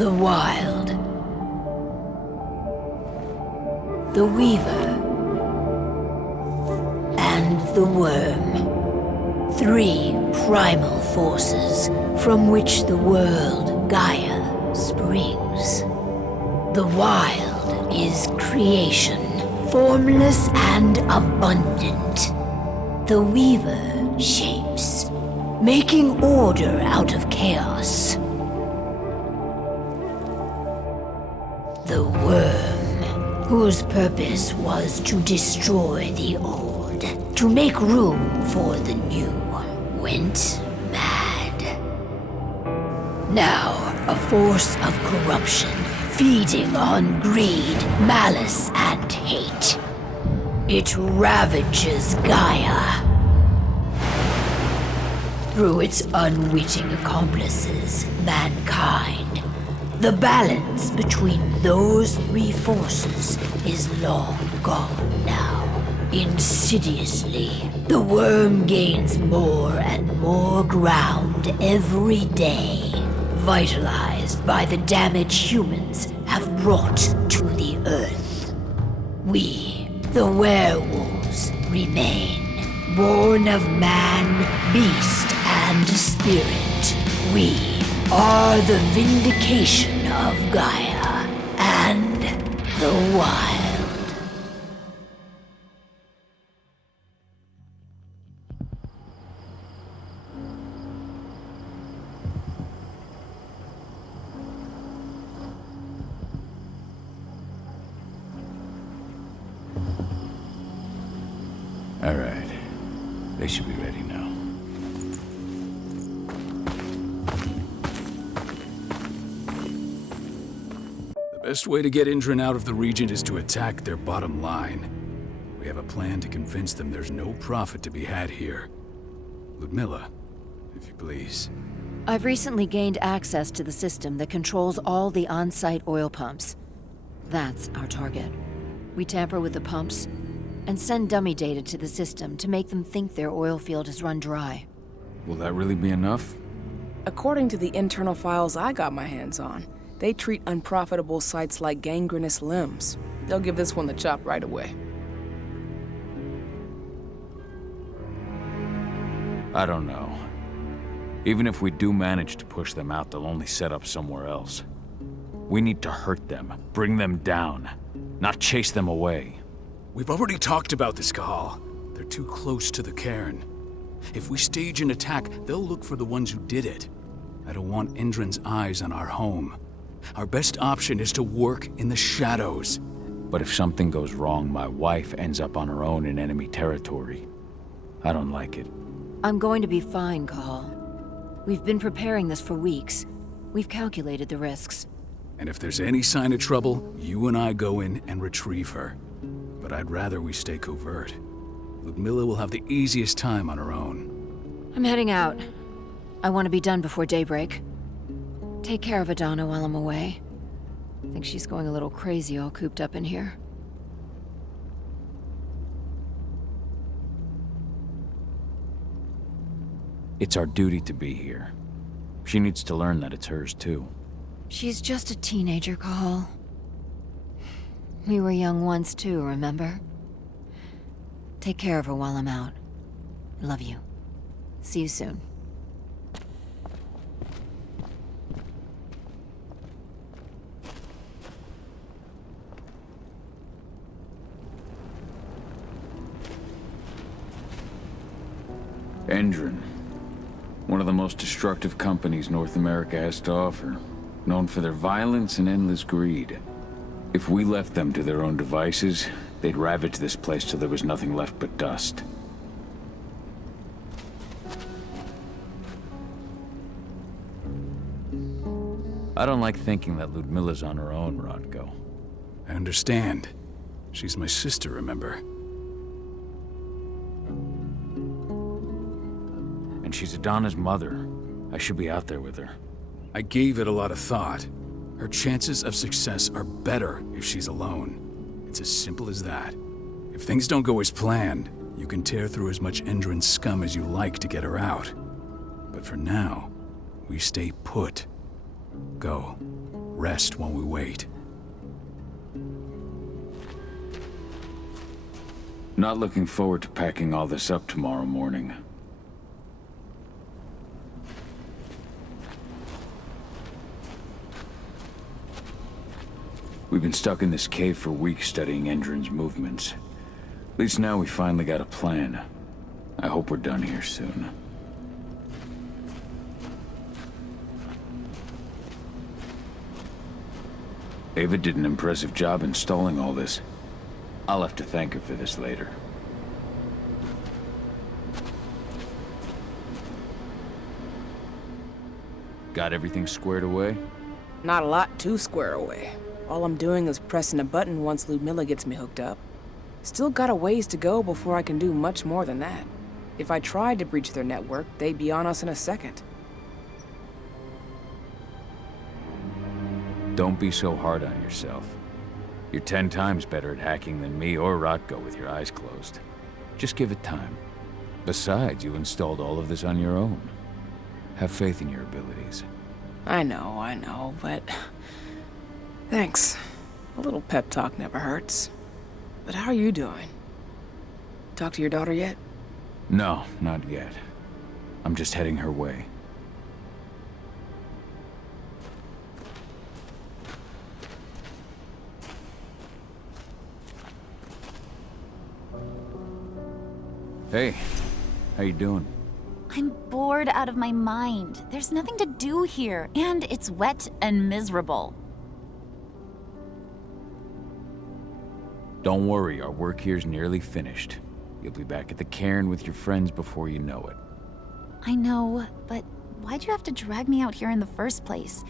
The wild. the Weaver, and the Worm. 3 primal forces from which the world, Gaia, springs. The wild is creation, formless and abundant. The Weaver shapes, making order out of chaos. The Worm, whose purpose was to destroy the old, to make room for the new, went mad. Now, a force of corruption, feeding on greed, malice, and hate. It ravages Gaia. Through its unwitting accomplices, mankind, the balance between those 3 forces is long gone now. Insidiously, the Worm gains more and more ground every day, vitalized by the damage humans have brought to the Earth. We, the werewolves, remain, born of man, beast, and spirit. We are the vindication of Gaia and the wild. All right. They should be ready now. The best way to get Indran out of the region is to attack their bottom line. We have a plan to convince them there's no profit to be had here. Ludmilla, if you please. I've recently gained access to the system that controls all the on-site oil pumps. That's our target. We tamper with the pumps and send dummy data to the system to make them think their oil field has run dry. Will that really be enough? According to the internal files I got my hands on, they treat unprofitable sites like gangrenous limbs. They'll give this one the chop right away. I don't know. Even if we do manage to push them out, they'll only set up somewhere else. We need to hurt them, bring them down, not chase them away. We've already talked about this, Cahal. They're too close to the cairn. If we stage an attack, they'll look for the ones who did it. I don't want Indran's eyes on our home. Our best option is to work in the shadows. But if something goes wrong, my wife ends up on her own in enemy territory. I don't like it. I'm going to be fine, Cahal. We've been preparing this for weeks. We've calculated the risks. And if there's any sign of trouble, you and I go in and retrieve her. But I'd rather we stay covert. Ludmilla will have the easiest time on her own. I'm heading out. I want to be done before daybreak. Take care of Adana while I'm away. I think she's going a little crazy all cooped up in here. It's our duty to be here. She needs to learn that it's hers too. She's just a teenager, Cahal. We were young once too, remember? Take care of her while I'm out. Love you. See you soon. Indran. One of the most destructive companies North America has to offer. Known for their violence and endless greed. If we left them to their own devices, they'd ravage this place till there was nothing left but dust. I don't like thinking that Ludmilla's on her own, Rodko. I understand. She's my sister, remember? And she's Adana's mother. I should be out there with her. I gave it a lot of thought. Her chances of success are better if she's alone. It's as simple as that. If things don't go as planned, you can tear through as much Indran scum as you like to get her out. But for now, we stay put. Go. Rest while we wait. Not looking forward to packing all this up tomorrow morning. We've been stuck in this cave for weeks studying Endron's movements. At least now we finally got a plan. I hope we're done here soon. Ava did an impressive job installing all this. I'll have to thank her for this later. Got everything squared away? Not a lot to square away. All I'm doing is pressing a button once Ludmilla gets me hooked up. Still got a ways to go before I can do much more than that. If I tried to breach their network, they'd be on us in a second. Don't be so hard on yourself. You're 10 times better at hacking than me or Rotko with your eyes closed. Just give it time. Besides, you installed all of this on your own. Have faith in your abilities. I know, but... Thanks. A little pep talk never hurts. But how are you doing? Talk to your daughter yet? No, not yet. I'm just heading her way. Hey, how you doing? I'm bored out of my mind. There's nothing to do here, and it's wet and miserable. Don't worry, our work here's nearly finished. You'll be back at the cairn with your friends before you know it. I know, but why'd you have to drag me out here in the first place?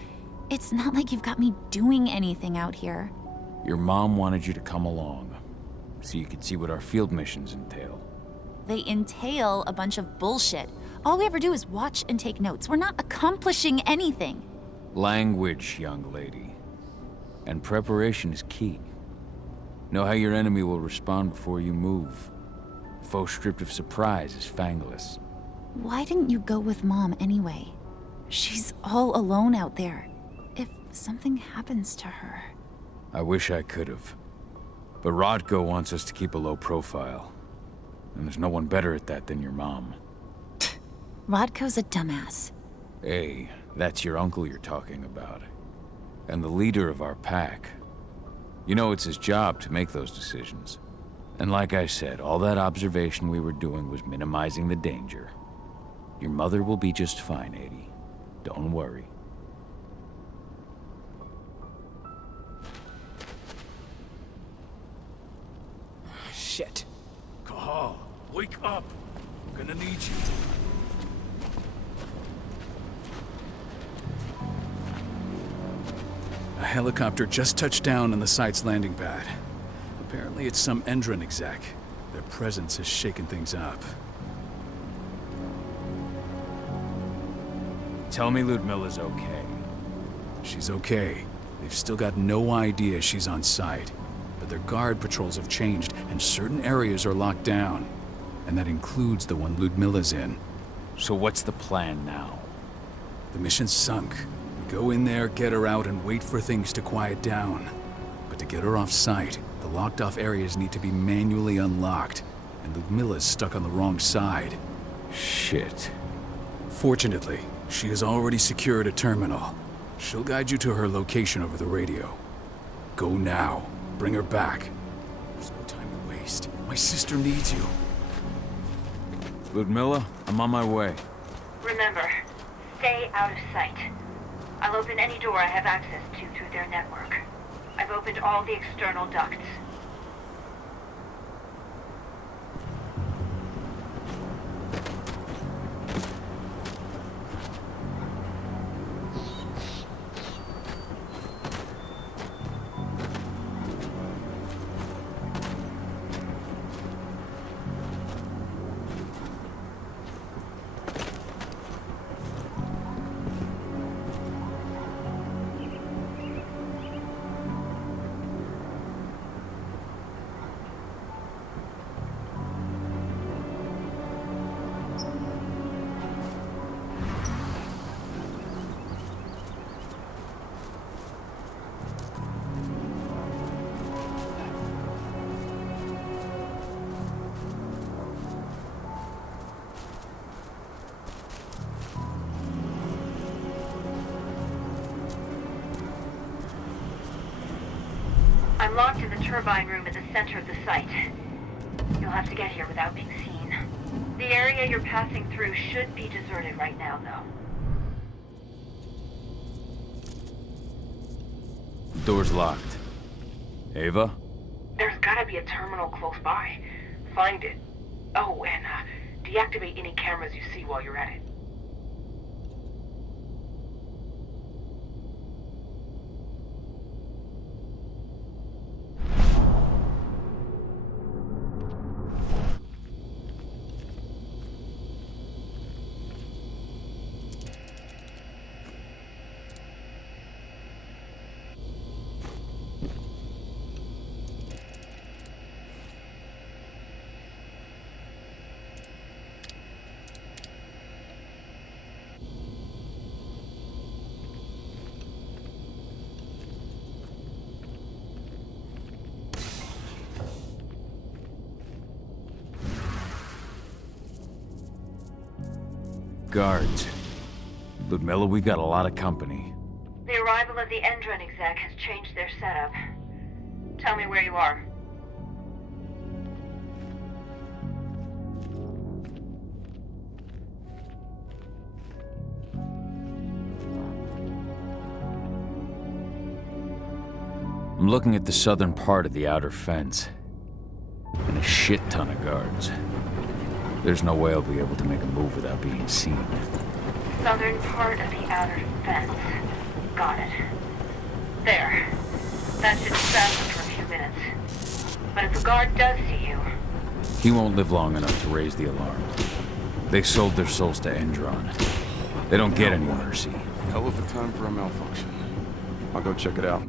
It's not like you've got me doing anything out here. Your mom wanted you to come along, so you could see what our field missions entail. They entail a bunch of bullshit. All we ever do is watch and take notes. We're not accomplishing anything. Language, young lady. And preparation is key. Know how your enemy will respond before you move. Foe stripped of surprise is fangless. Why didn't you go with Mom anyway? She's all alone out there. If something happens to her... I wish I could have. But Rodko wants us to keep a low profile. And there's no one better at that than your mom. Rodko's a dumbass. Hey, that's your uncle you're talking about. And the leader of our pack. You know it's his job to make those decisions. And like I said, all that observation we were doing was minimizing the danger. Your mother will be just fine, Adie. Don't worry. Shit. Cahal, wake up! I'm gonna need you. A helicopter just touched down on the site's landing pad. Apparently it's some Endron exec. Their presence has shaken things up. Tell me Ludmilla's okay. She's okay. They've still got no idea she's on site. But their guard patrols have changed, and certain areas are locked down. And that includes the one Ludmilla's in. So what's the plan now? The mission's sunk. We go in there, get her out, and wait for things to quiet down. But to get her off site, the locked-off areas need to be manually unlocked. And Ludmilla's stuck on the wrong side. Shit. Fortunately, she has already secured a terminal. She'll guide you to her location over the radio. Go now. Bring her back. There's no time to waste. My sister needs you. Ludmilla, I'm on my way. Remember, stay out of sight. I'll open any door I have access to through their network. I've opened all the external ducts. I'm locked in the turbine room in the center of the site. You'll have to get here without being seen. The area you're passing through should be deserted right now, though. Door's locked. Ava? There's gotta be a terminal close by. Find it. Oh, and deactivate any cameras you see while you're at it. Guards. Ludmilla, we got a lot of company. The arrival of the Endron exec has changed their setup. Tell me where you are. I'm looking at the southern part of the outer fence. And a shit ton of guards. There's no way I'll be able to make a move without being seen. Southern part of the outer fence. Got it. There. That should distract them for a few minutes. But if a guard does see you... He won't live long enough to raise the alarm. They sold their souls to Endron. They don't get any mercy. Hell of a time for a malfunction. I'll go check it out.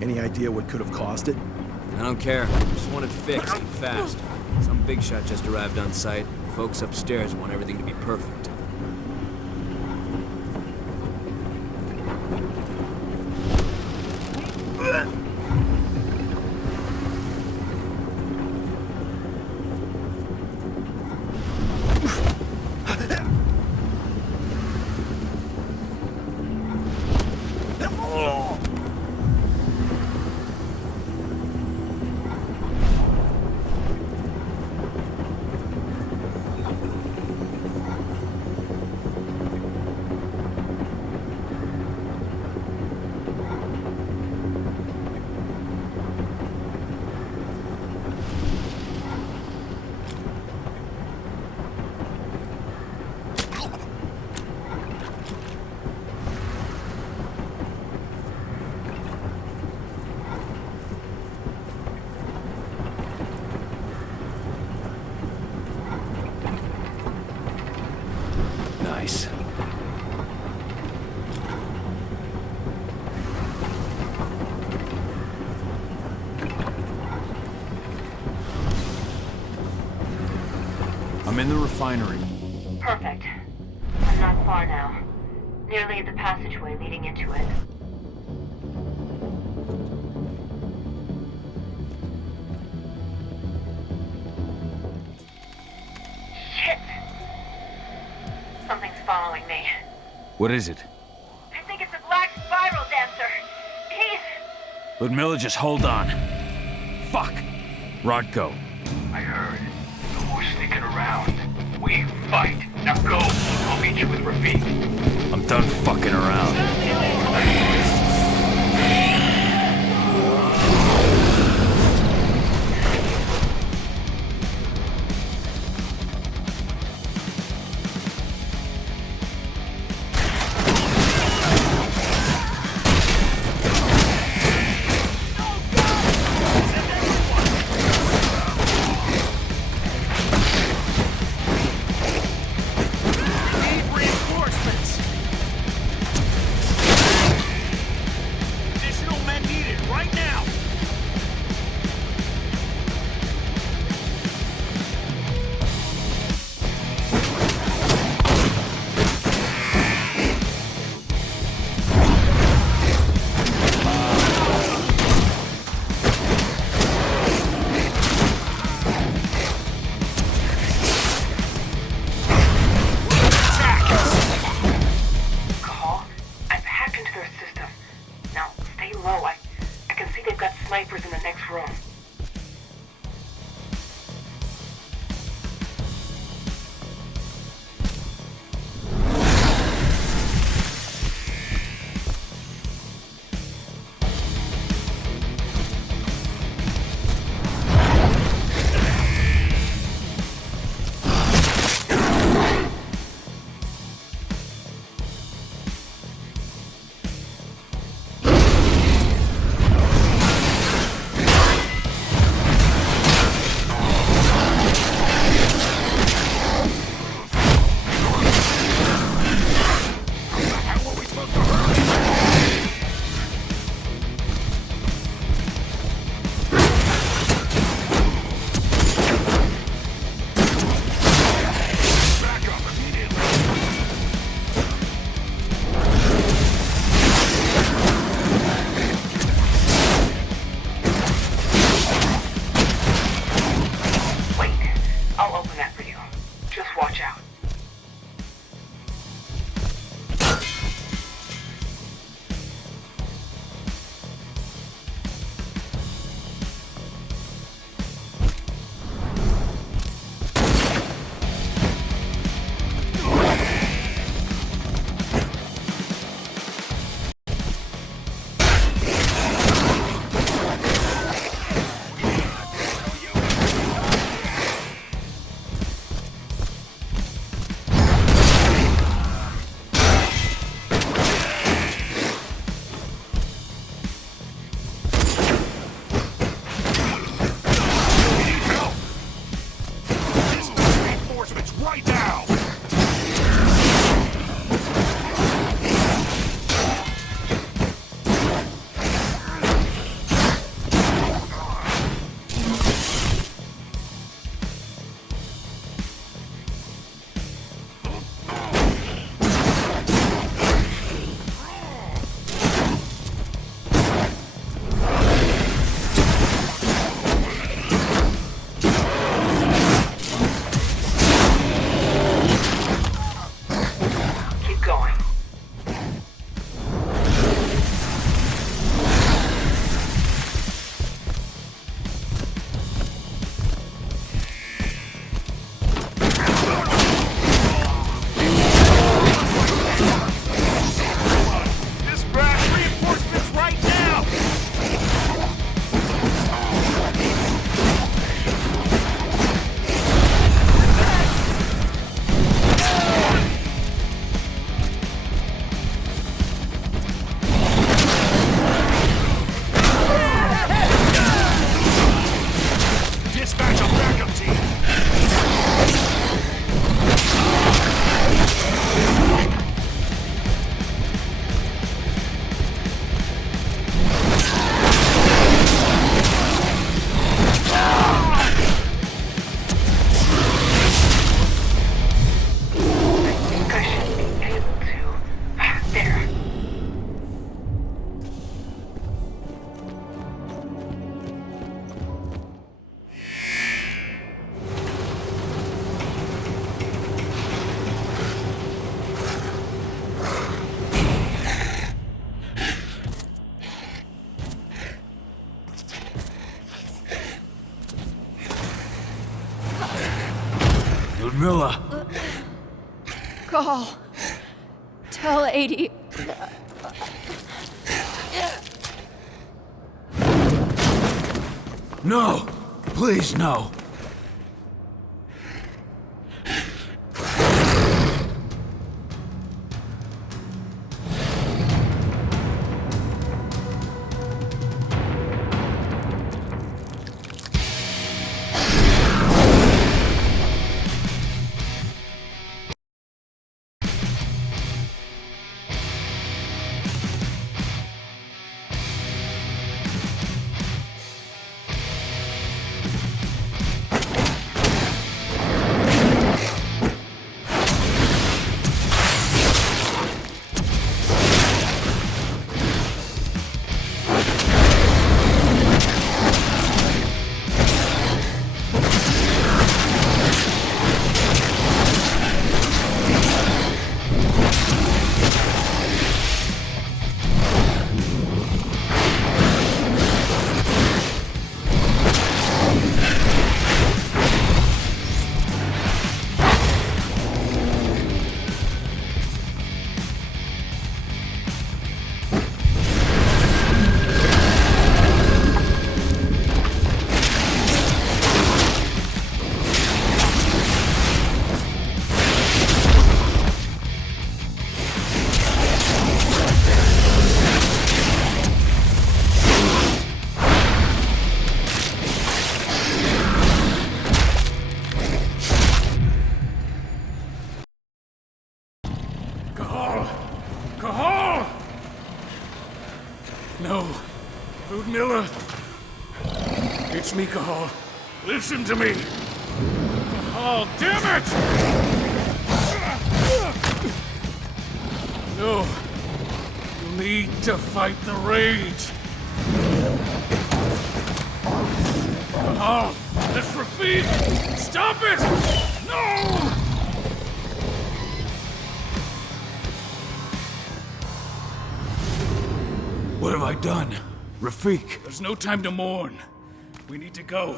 Any idea what could have caused it? I don't care. Just want it fixed and fast. Some big shot just arrived on site. Folks upstairs want everything to be perfect. Nice. I'm in the refinery. Perfect. I'm not far now. Nearly at the passageway leading into it. Shit! Something's following me. What is it? I think it's a black spiral dancer. He's... Ludmilla, just hold on. Fuck. Rodko. I heard. No more sneaking around. We fight. Now go. I'll meet you with Rafik. I'm done fucking around. Need reinforcements. snipers in the next room. Ludmilla! Call. Tell 80. No! Please, no! Miller! It's me, Cahal. Listen to me! Cahal, damn it! No. You need to fight the rage. Cahal, that's Rafik! Stop it! No! What have I done? Rafik! There's no time to mourn. We need to go.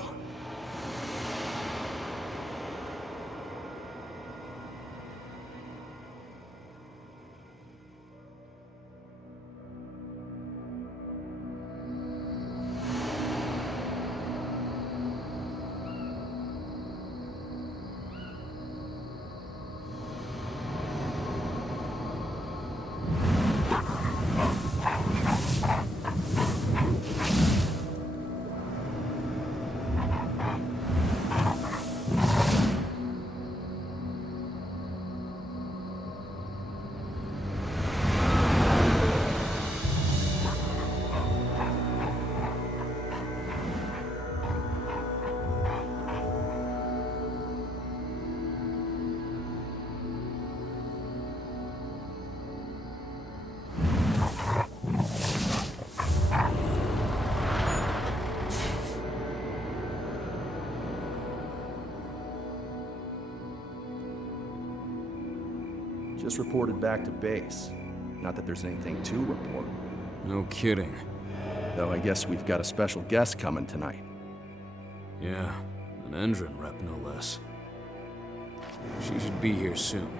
Just reported back to base. Not that there's anything to report. No kidding. Though I guess we've got a special guest coming tonight. Yeah, an Endron rep, no less. She should be here soon.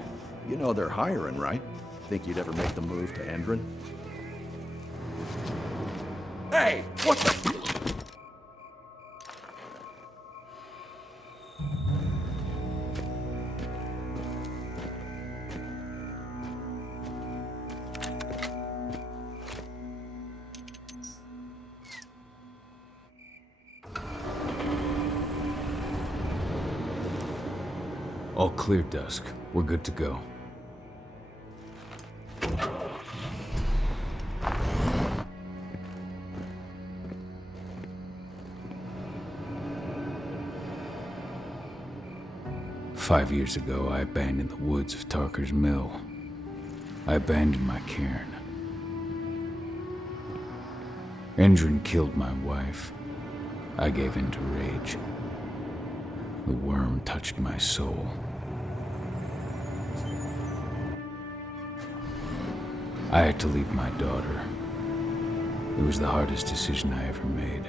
You know they're hiring, right? Think you'd ever make the move to Endron? Hey! What the... All clear, Dusk. We're good to go. Five years ago, I abandoned the woods of Tarker's Mill. I abandoned my cairn. Endron killed my wife. I gave in to rage. The worm touched my soul. I had to leave my daughter. It was the hardest decision I ever made.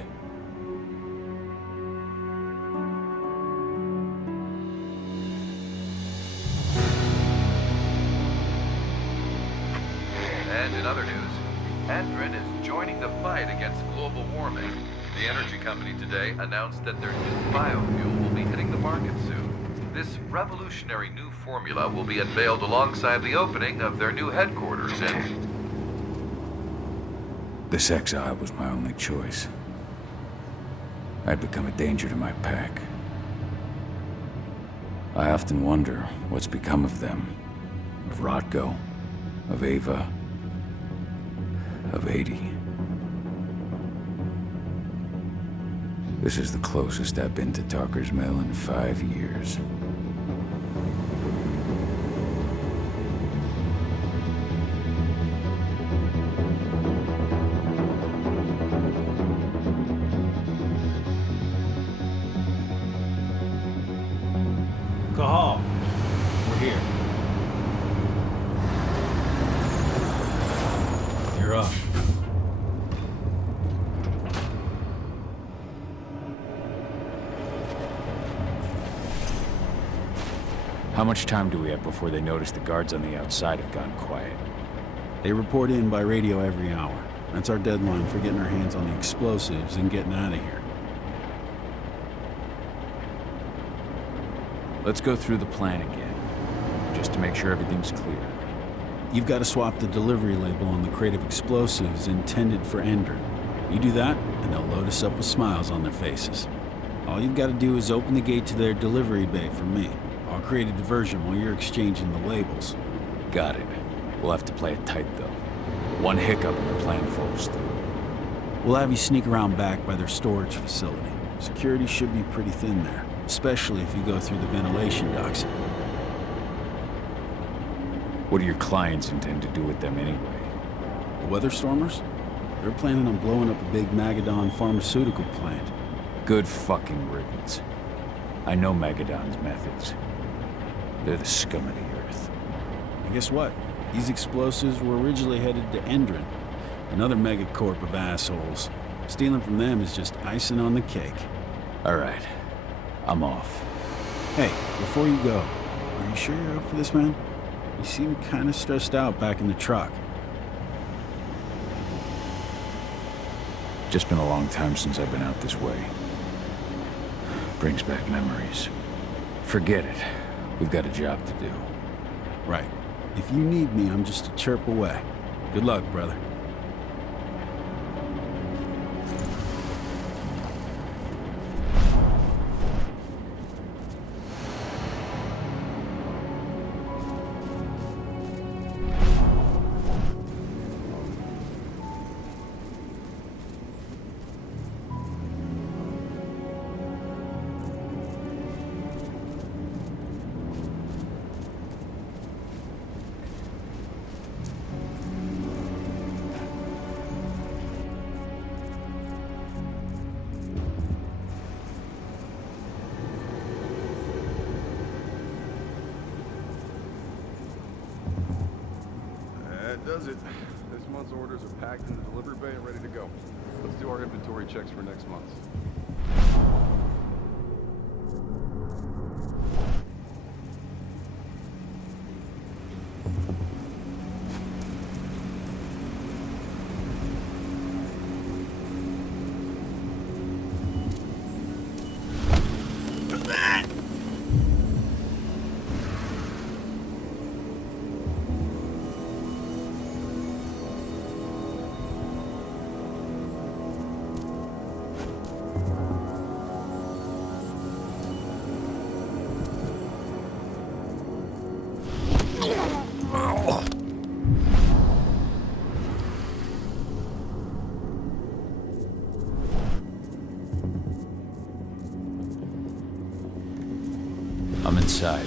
And in other news, Endron is joining the fight against global warming. The energy company today announced that their new biofuel will be hitting the market soon. This revolutionary new formula will be unveiled alongside the opening of their new headquarters in... This exile was my only choice. I'd become a danger to my pack. I often wonder what's become of them. Of Rotko, of Ava, of 80. This is the closest I've been to Tarker's Mill in 5 years. Cahal, we're here. You're up. How much time do we have before they notice the guards on the outside have gone quiet? They report in by radio every hour. That's our deadline for getting our hands on the explosives and getting out of here. Let's go through the plan again, just to make sure everything's clear. You've got to swap the delivery label on the crate of explosives intended for Endron. You do that, and they'll load us up with smiles on their faces. All you've got to do is open the gate to their delivery bay for me. I'll create a diversion while you're exchanging the labels. Got it. We'll have to play it tight, though. One hiccup and the plan falls through. We'll have you sneak around back by their storage facility. Security should be pretty thin there, especially if you go through the ventilation ducts. What do your clients intend to do with them anyway? The Weatherstormers? They're planning on blowing up a big Magadon pharmaceutical plant. Good fucking riddance. I know Magadon's methods. They're the scum of the earth. And guess what? These explosives were originally headed to Endron, another megacorp of assholes. Stealing from them is just icing on the cake. All right. I'm off. Hey, before you go, are you sure you're up for this, man? You seem kind of stressed out back in the truck. Just been a long time since I've been out this way. Brings back memories. Forget it. We've got a job to do. Right. If you need me, I'm just a chirp away. Good luck, brother. That does it. This month's orders are packed in the delivery bay and ready to go. Let's do our inventory checks for next month. I'm inside.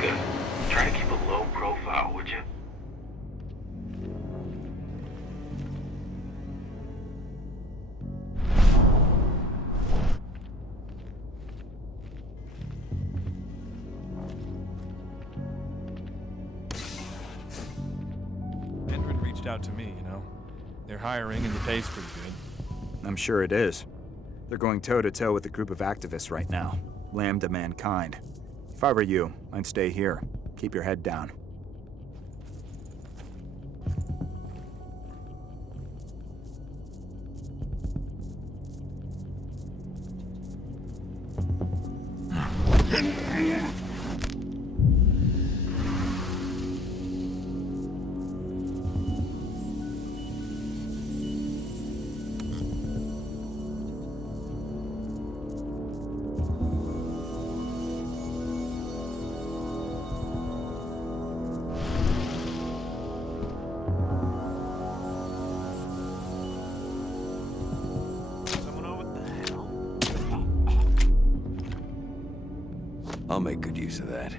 Good. Try to keep a low profile, would you? Endron reached out to me, you know. They're hiring and the pay's pretty good. I'm sure it is. They're going toe-to-toe with a group of activists right now. Lambda mankind. If I were you, I'd stay here. Keep your head down. I'll make good use of that.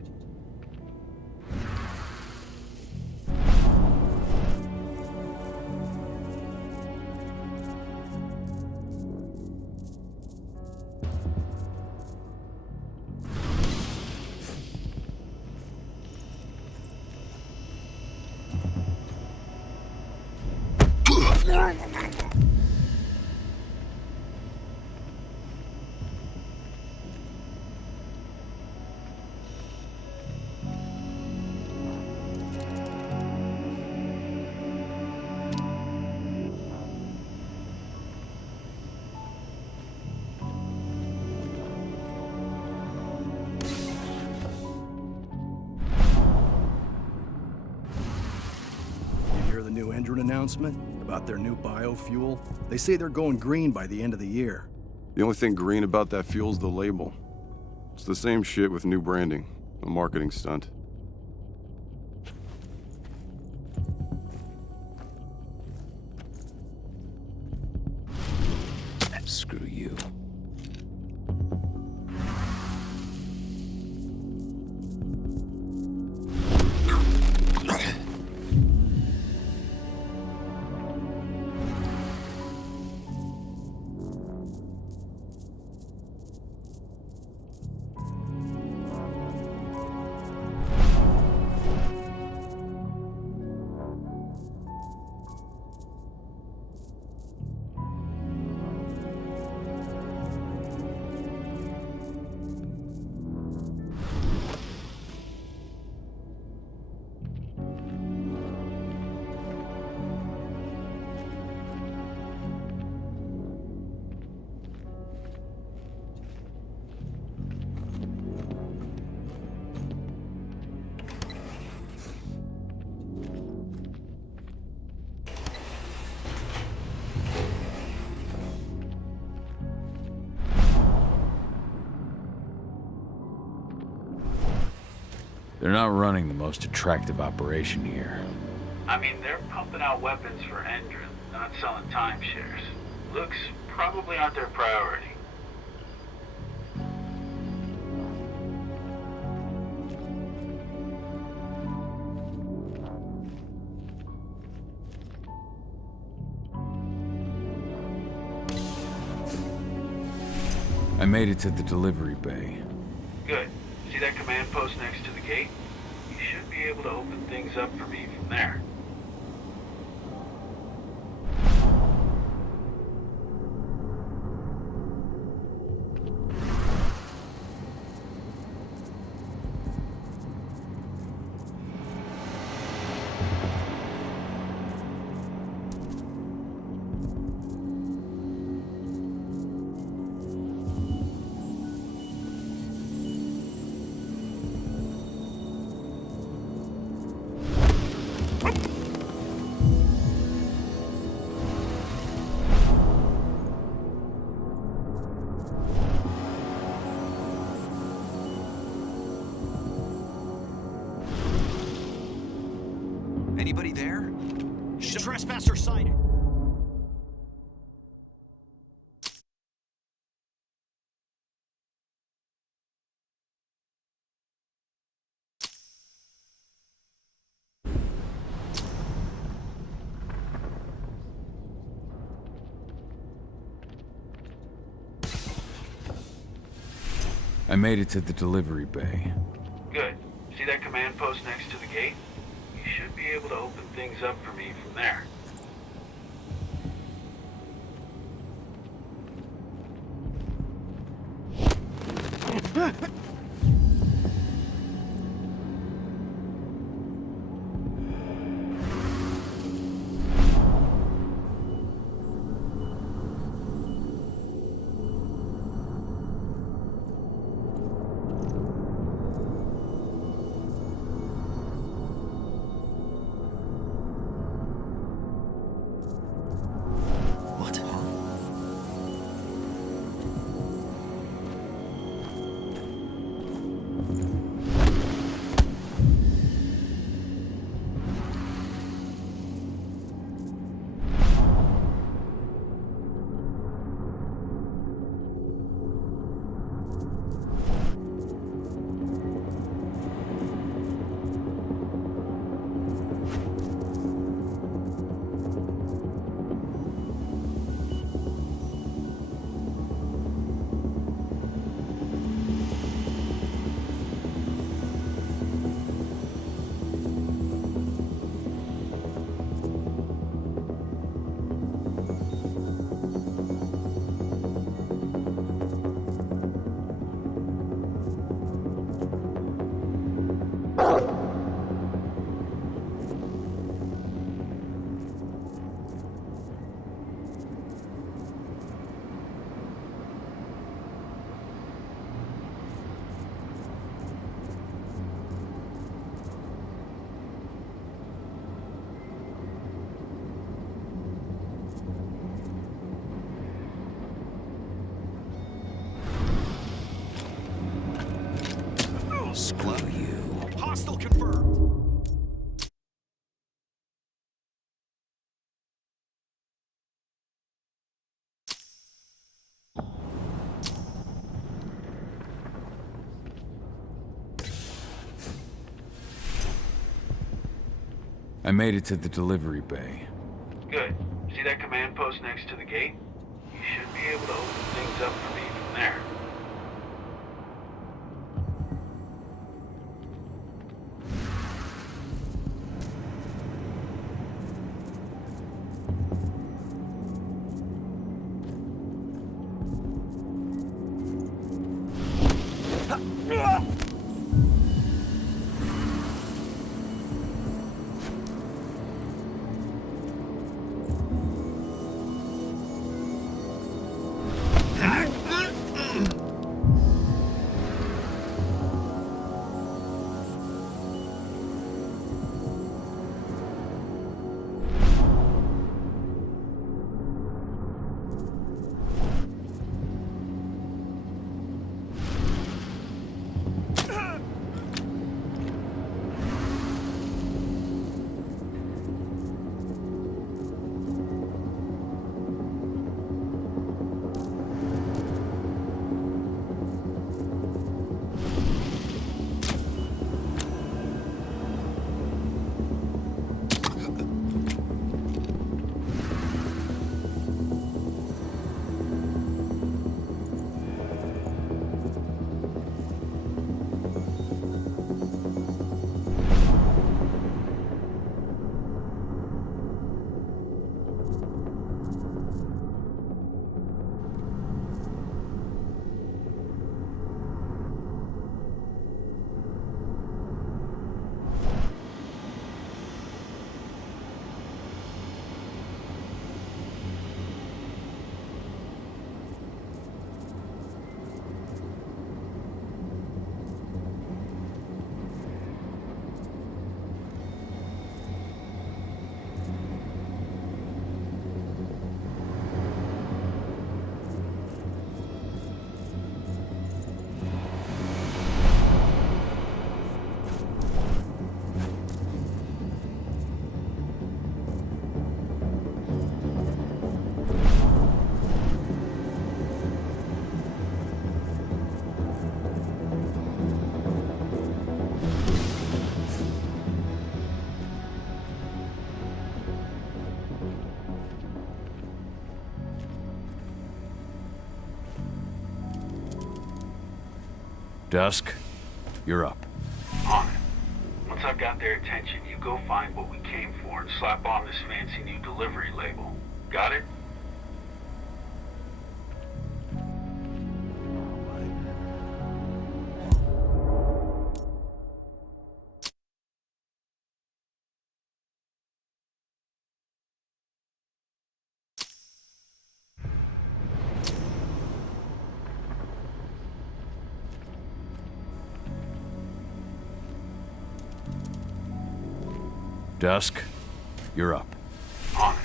New Endron announcement about their new biofuel. They say they're going green by the end of the year. The only thing green about that fuel's the label. It's the same shit with new branding. A marketing stunt. Screw you. They're not running the most attractive operation here. I mean, they're pumping out weapons for Endron, not selling timeshares. Looks probably aren't their priority. I made it to the delivery bay. Good. See that command post next to the gate? You should be able to open things up for me from there. Anybody there? Trespasser sighted. I made it to the delivery bay. Good. See that command post next to the gate? You should be able to open things up for me from there. Screw you. Hostile confirmed. I made it to the delivery bay. Good. See that command post next to the gate? You should be able to open things up for me from there. Dusk, you're up. On it. Once I've got their attention, you go find what we came for and slap on this fancy new delivery label. Got it? Dusk, you're up. On it.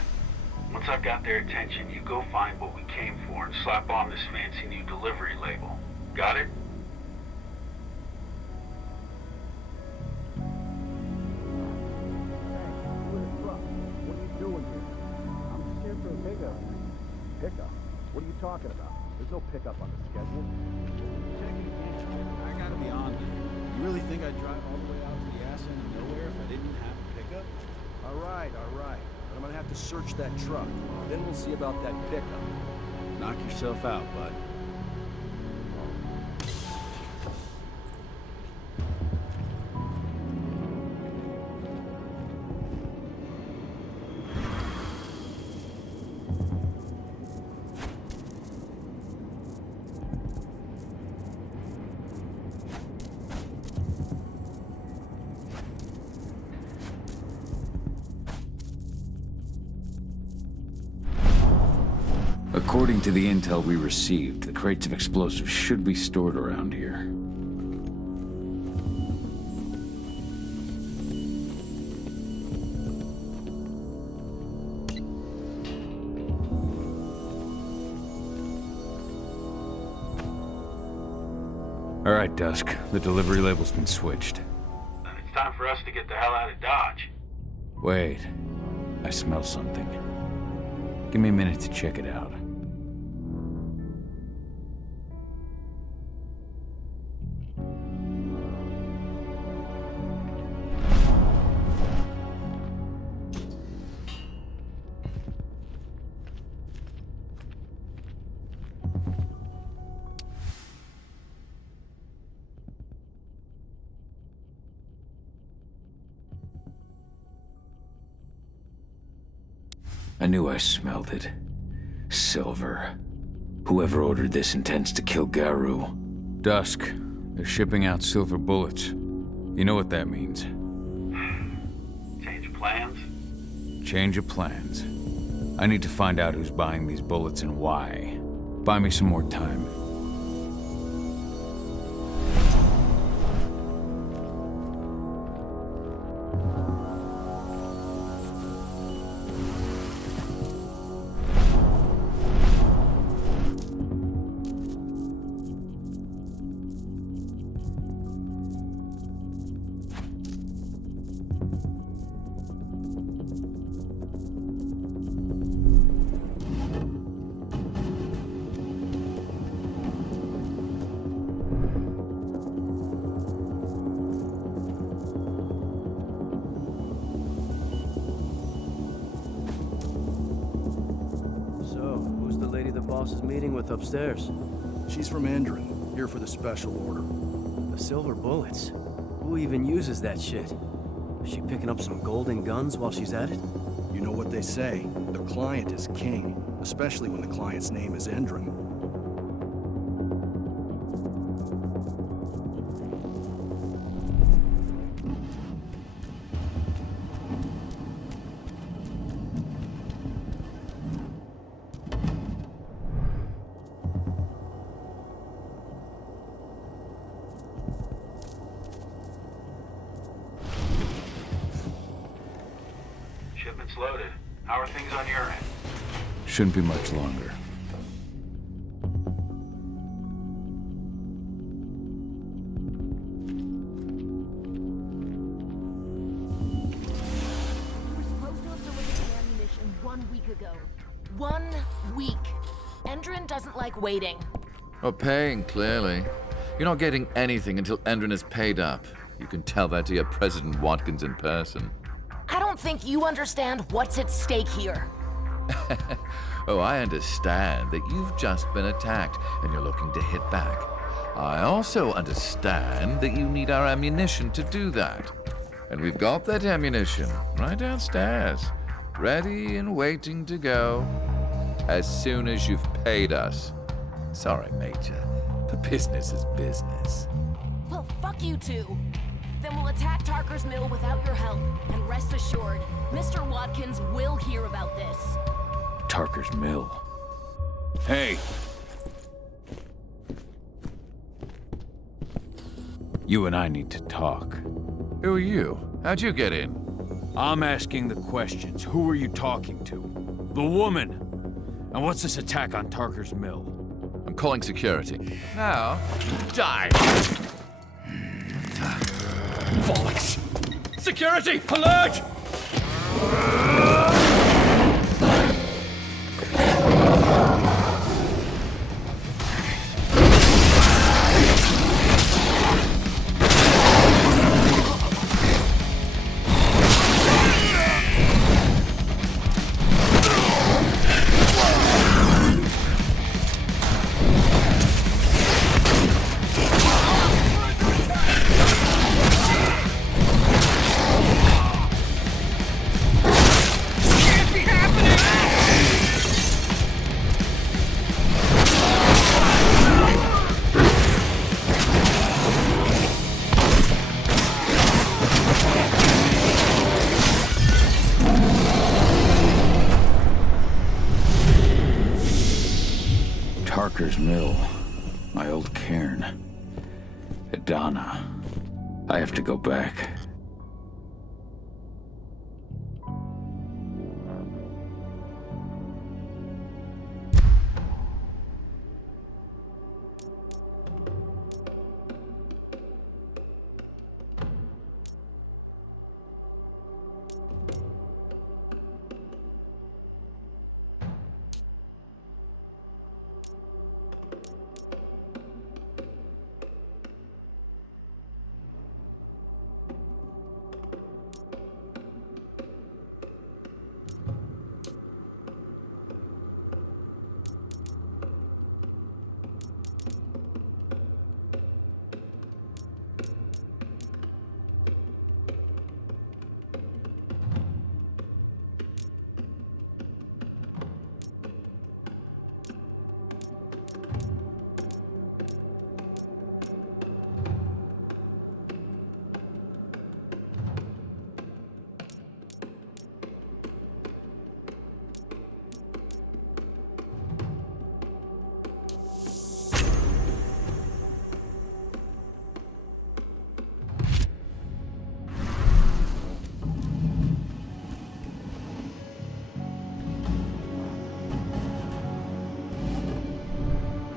Once I've got their attention, you go find what we came for and slap on this fancy new delivery label. Got it? What are you doing here? I'm just here for a pickup. Pickup? What are you talking about? There's no pickup on the schedule. I gotta be on there. You really think I'd drive all the way out to the ass end of nowhere if I didn't have a pickup? All right. But I'm gonna have to search that truck. Then we'll see about that pickup. Knock yourself out, bud. According to the intel we received, the crates of explosives should be stored around here. All right, Dusk. The delivery label's been switched. Then it's time for us to get the hell out of Dodge. Wait. I smell something. Give me a minute to check it out. I knew I smelled it. Silver. Whoever ordered this intends to kill Garou. Dusk. They're shipping out silver bullets. You know what that means. Change of plans? Change of plans. I need to find out who's buying these bullets and why. Buy me some more time. Is meeting with upstairs. She's from Endron, here for the special order. The silver bullets? Who even uses that shit? Is she picking up some golden guns while she's at it? You know what they say, the client is king, especially when the client's name is Endron. Shipment's loaded. How are things on your end? Shouldn't be much longer. We're supposed to have delivered the ammunition 1 week ago. 1 week. Endron doesn't like waiting. Well, paying, clearly. You're not getting anything until Endron is paid up. You can tell that to your President Watkins in person. I don't think you understand what's at stake here. Oh, I understand that you've just been attacked and you're looking to hit back. I also understand that you need our ammunition to do that. And we've got that ammunition right downstairs, ready and waiting to go as soon as you've paid us. Sorry, Major, but business is business. Well, fuck you two. Then we'll attack Tarker's mill without your help. And rest assured, Mr. Watkins will hear about this. Tarker's mill. Hey! You and I need to talk. Who are you? How'd you get in? I'm asking the questions. Who are you talking to? The woman! And what's this attack on Tarker's mill? I'm calling security. Now, die! Bollocks! Security! Alert! Tarker's mill. My old cairn. Adana. I have to go back.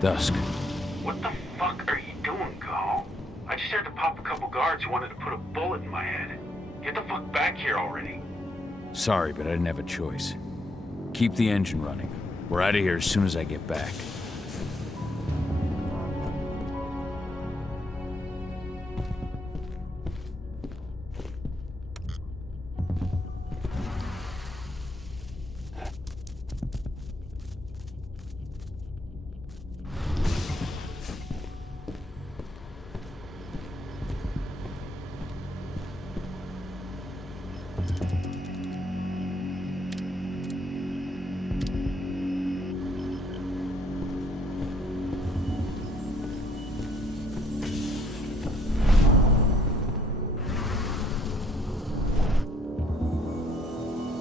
dusk. What the fuck are you doing, Go? I just had to pop a couple guards who wanted to put a bullet in my head. Get the fuck back here already. Sorry, but I didn't have a choice. Keep the engine running. We're out of here as soon as I get back.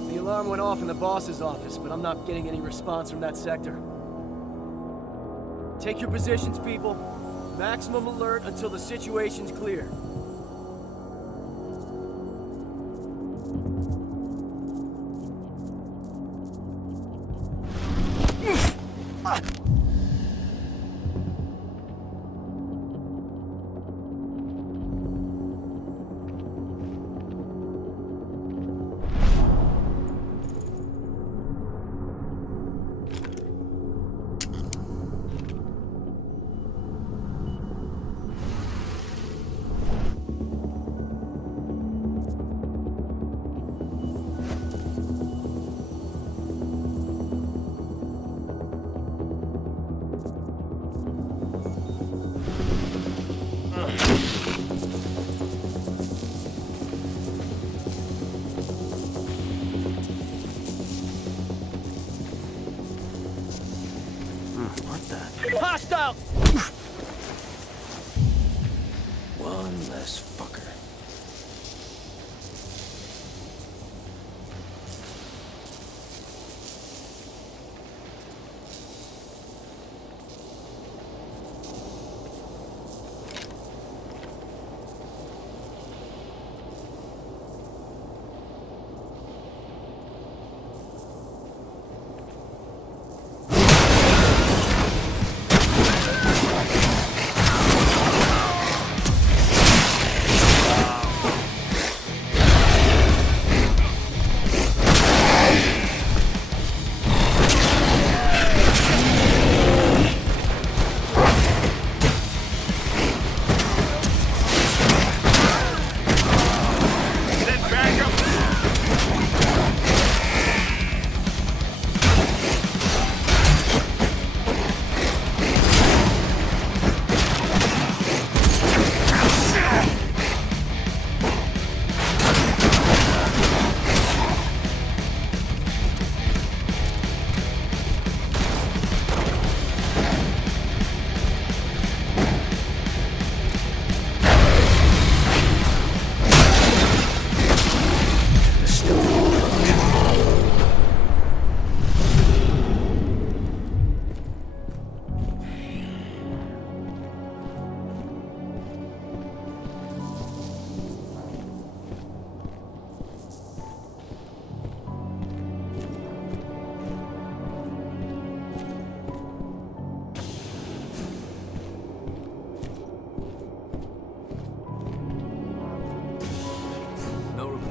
The alarm went off in the boss's office, but I'm not getting any response from that sector. Take your positions, people. Maximum alert until the situation's clear. Hostile! One less fucker.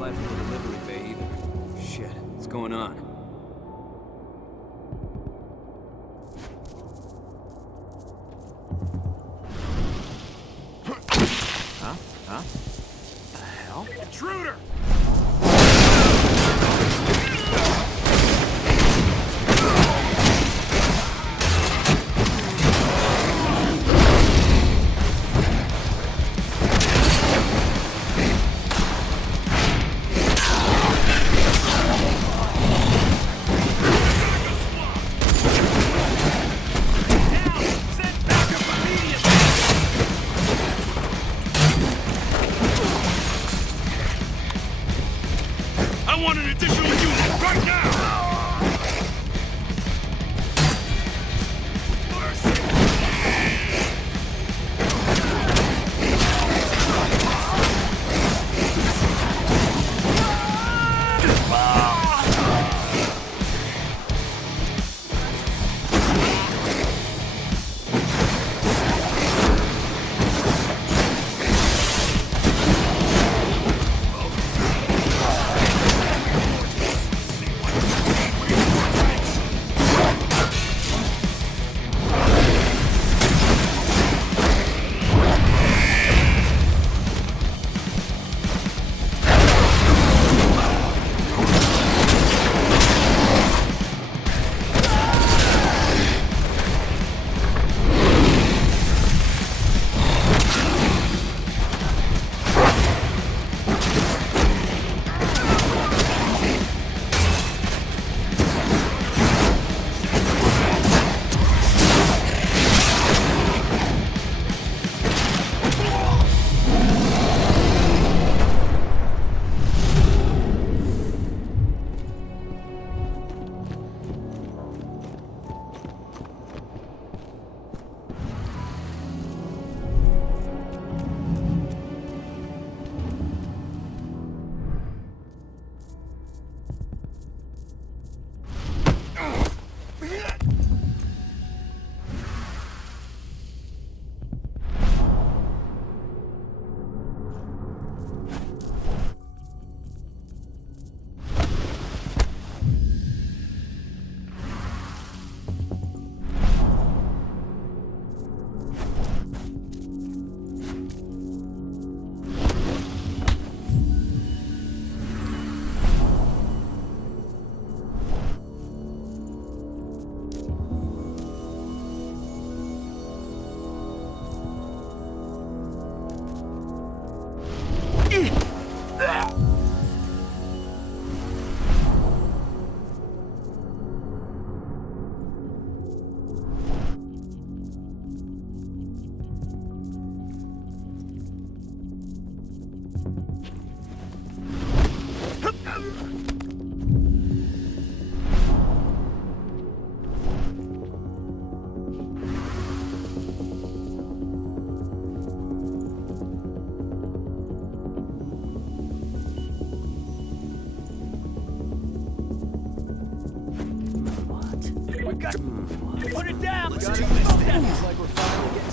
From the delivery bay either. Shit, what's going on? Huh? Huh? The hell? Intruder!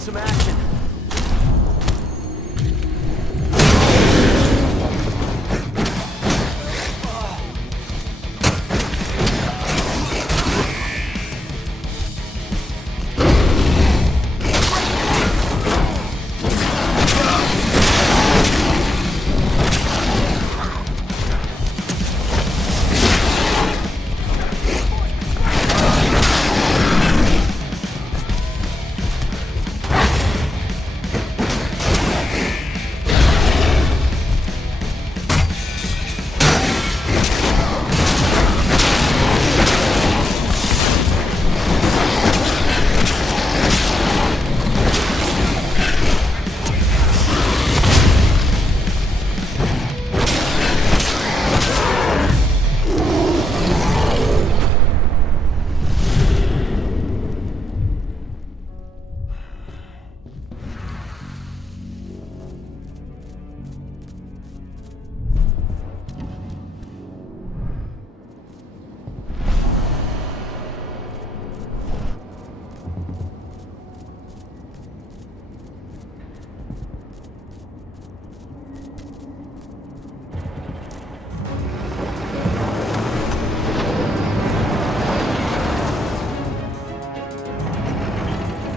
some action.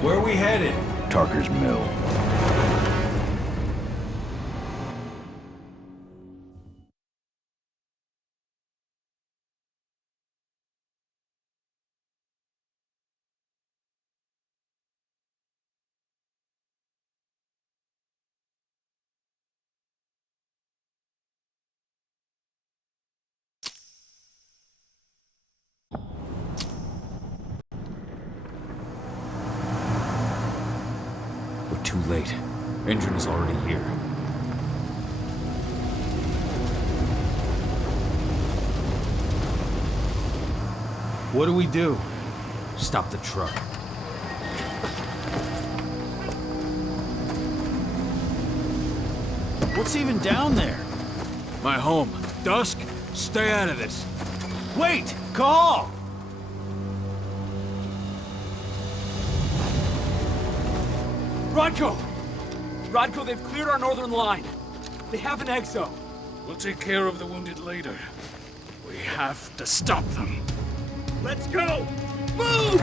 Where are we headed? Tarker's Mill. Too late. Engine is already here. What do we do? Stop the truck. What's even down there? My home. Dusk, stay out of this. Wait! Call! Rodko! Rodko, they've cleared our northern line. They have an exo. We'll take care of the wounded later. We have to stop them. Let's go! Move!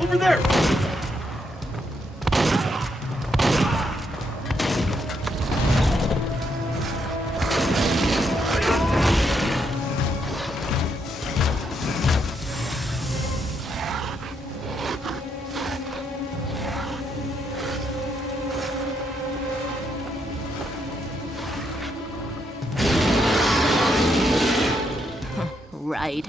Over there! Right.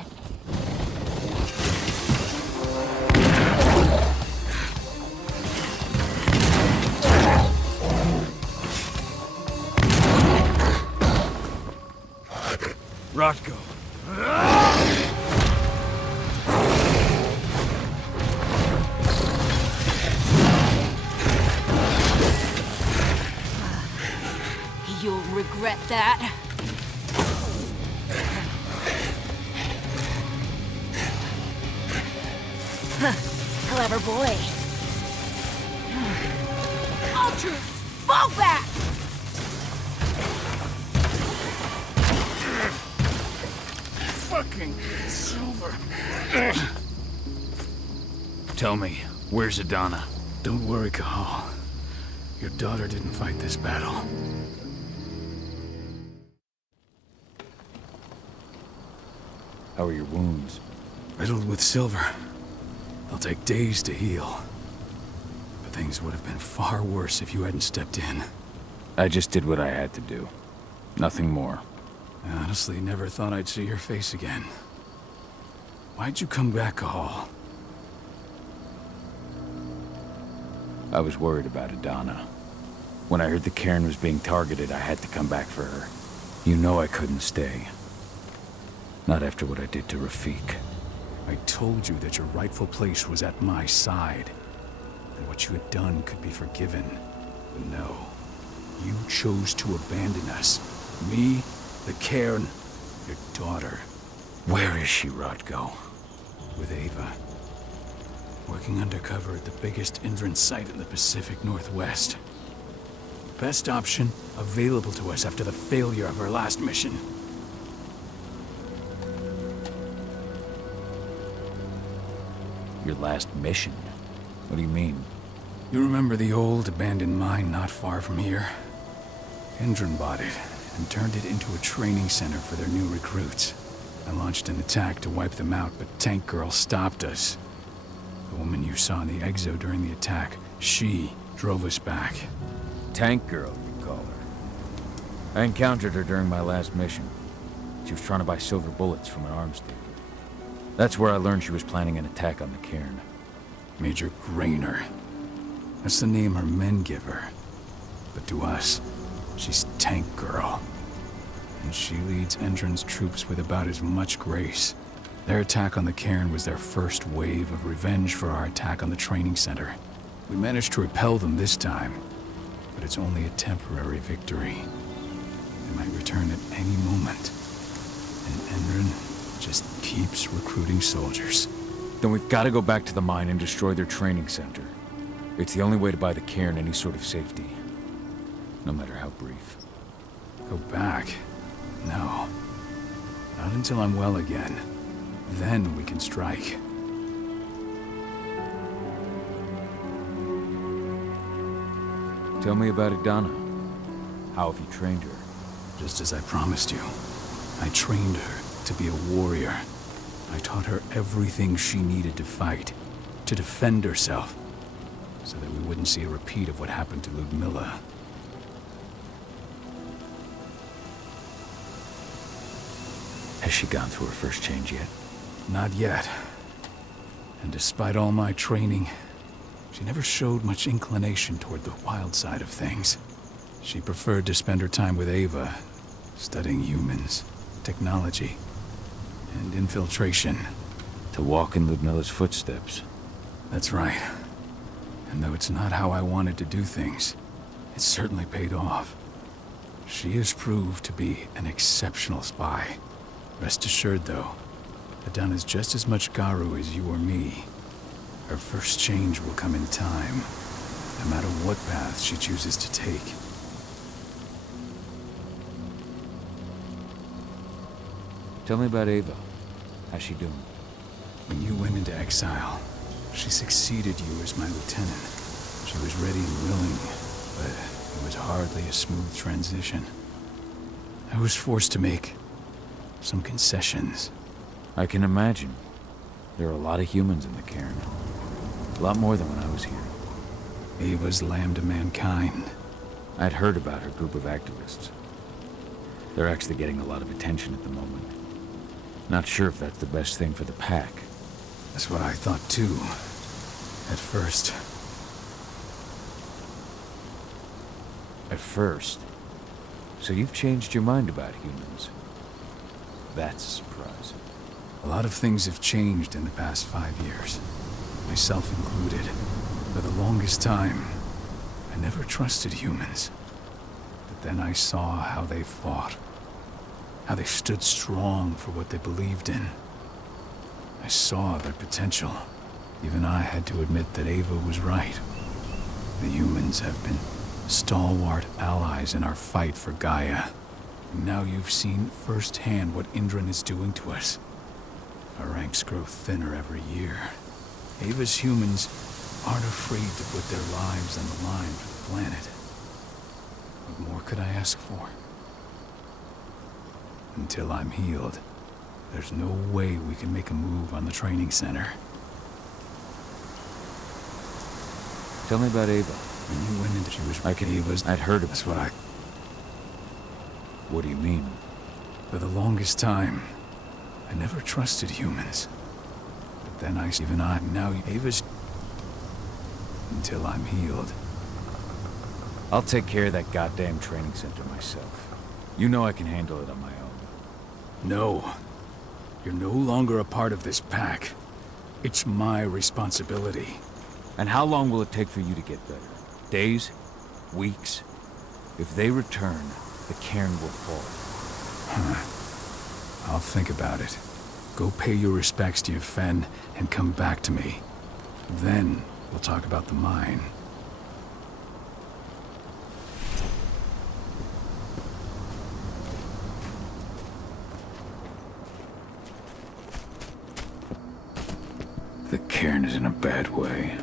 Rodko. You'll regret that. Clever boy. All troops, fall back! Fucking Silver. Tell me, where's Adana? Don't worry, Cahal. Your daughter didn't fight this battle. How are your wounds? Riddled with silver. They'll take days to heal. But things would have been far worse if you hadn't stepped in. I just did what I had to do. Nothing more. I honestly never thought I'd see your face again. Why'd you come back, Cahal? I was worried about Adana. When I heard the cairn was being targeted, I had to come back for her. You know I couldn't stay. Not after what I did to Rafik. I told you that your rightful place was at my side. That what you had done could be forgiven. But no. You chose to abandon us. Me, the Cairn, your daughter. Where is she, Rodko? With Ava. Working undercover at the biggest Indran site in the Pacific Northwest. Best option available to us after the failure of our last mission. Your last mission? What do you mean? You remember the old abandoned mine not far from here? Indran bought it and turned it into a training center for their new recruits. I launched an attack to wipe them out, but Tank Girl stopped us. The woman you saw in the exo during the attack, she drove us back. Tank Girl, you call her. I encountered her during my last mission. She was trying to buy silver bullets from an arms dealer. That's where I learned she was planning an attack on the Cairn. Major Grainer. That's the name her men give her. But to us, she's Tank Girl. And she leads Endron's troops with about as much grace. Their attack on the Cairn was their first wave of revenge for our attack on the training center. We managed to repel them this time, but it's only a temporary victory. They might return at any moment. And Endron just keeps recruiting soldiers. Then we've got to go back to the mine and destroy their training center. It's the only way to buy the Cairn any sort of safety. No matter how brief. Go back? No. Not until I'm well again. Then we can strike. Tell me about Adana. How have you trained her? Just as I promised you. I trained her to be a warrior. I taught her everything she needed to fight, to defend herself, so that we wouldn't see a repeat of what happened to Ludmilla. Has she gone through her first change yet? Not yet. And despite all my training, she never showed much inclination toward the wild side of things. She preferred to spend her time with Ava, studying humans, technology, and infiltration. To walk in Ludmilla's footsteps. That's right. And though it's not how I wanted to do things, it certainly paid off. She has proved to be an exceptional spy. Rest assured, though, Adana's just as much Garu as you or me. Her first change will come in time, no matter what path she chooses to take. Tell me about Ava. How's she doing? When you went into exile, she succeeded you as my lieutenant. She was ready and willing, but it was hardly a smooth transition. I was forced to make some concessions. I can imagine. There are a lot of humans in the Cairn. A lot more than when I was here. Ava's lamb to mankind. I'd heard about her group of activists. They're actually getting a lot of attention at the moment. Not sure if that's the best thing for the pack. That's what I thought too, at first. At first? So you've changed your mind about humans? That's a surprise. A lot of things have changed in the past 5 years, myself included. For the longest time, I never trusted humans. But then I saw how they fought, how they stood strong for what they believed in. I saw their potential. Even I had to admit that Ava was right. The humans have been stalwart allies in our fight for Gaia. And now you've seen firsthand what Indran is doing to us. Our ranks grow thinner every year. Ava's humans aren't afraid to put their lives on the line for the planet. What more could I ask for? Until I'm healed, there's no way we can make a move on the training center. Tell me about Ava. When you went into she was like Ava's. I'd heard of That's what I... What do you mean? For the longest time, I never trusted humans. But then now Ava's... Until I'm healed. I'll take care of that goddamn training center myself. You know I can handle it on my own. No. You're no longer a part of this pack. It's my responsibility. And how long will it take for you to get better? Days? Weeks? If they return, the cairn will fall. I'll think about it. Go pay your respects to your Fen and come back to me. Then we'll talk about the mine. The cairn is in a bad way.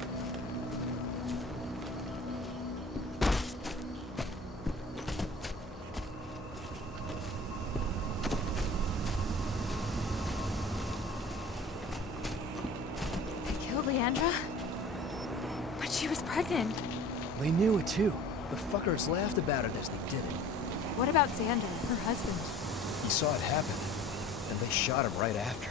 Killed Leandra? But she was pregnant. They knew it too. The fuckers laughed about it as they did it. What about Xander, her husband? He saw it happen, and they shot him right after.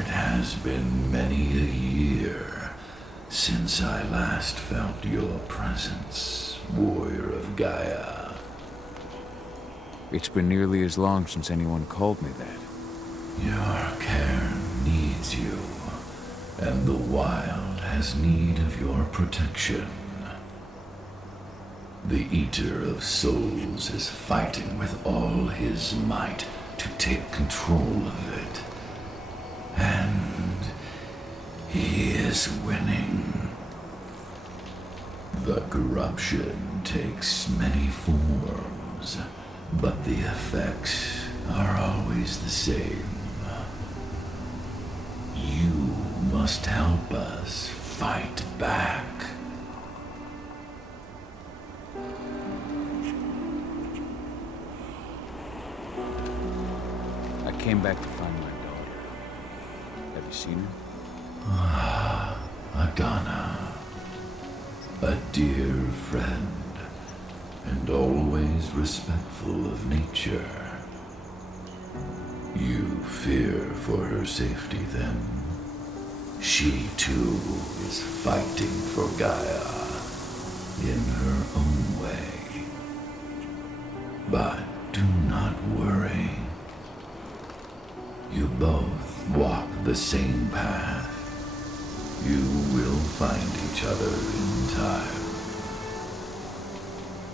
It has been many a year since I last felt your presence, warrior of Gaia. It's been nearly as long since anyone called me that. Your cairn needs you, and the wild has need of your protection. The Eater of Souls is fighting with all his might to take control of it. And he is winning. The corruption takes many forms, but the effects are always the same. You must help us fight back. I came back to find my daughter. Have you seen her? Ah, Adana. A dear friend, and always respectful of nature. You fear for her safety, then? She, too, is fighting for Gaia, in her own way. But do not worry. You both walk the same path. You will find each other in time.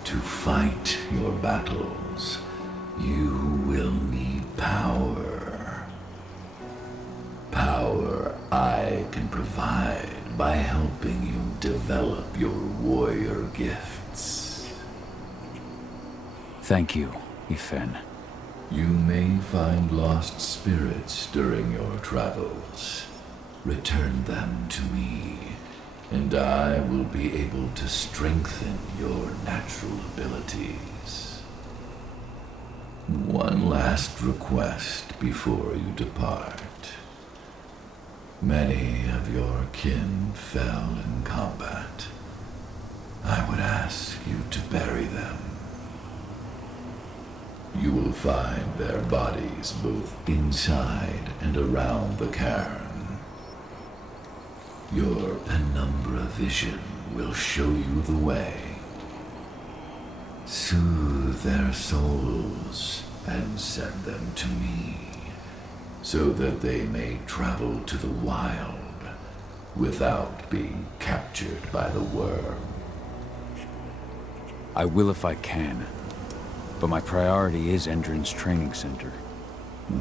To fight your battles, you will need power. Power I can provide by helping you develop your warrior gifts. Thank you, Ifen. You may find lost spirits during your travels. Return them to me, and I will be able to strengthen your natural abilities. One last request before you depart. Many of your kin fell in combat. I would ask you to bury them. You will find their bodies both inside and around the cairn. Your penumbra vision will show you the way. Soothe their souls and send them to me, so that they may travel to the wild without being captured by the worm. I will if I can, but my priority is Endron's training center.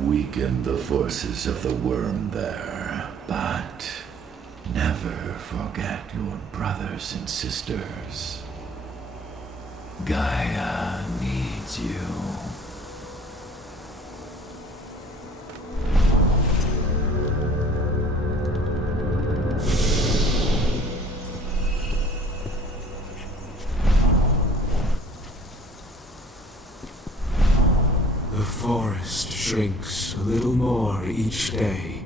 Weaken the forces of the worm there, but never forget your brothers and sisters. Gaia needs you. The forest shrinks a little more each day.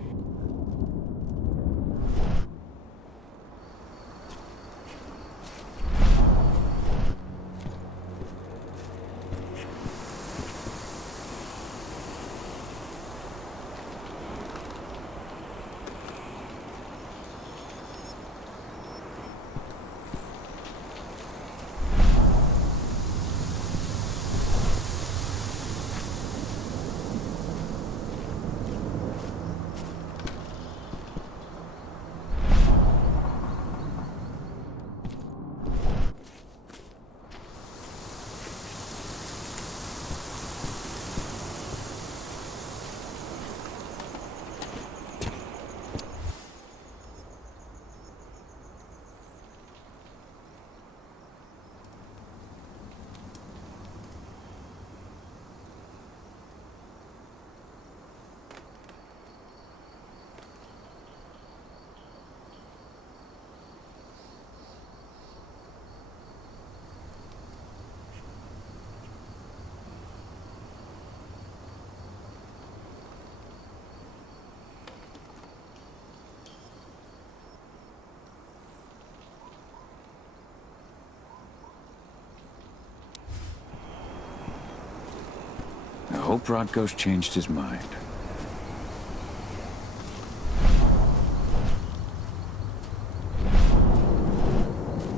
hope Rodko's changed his mind.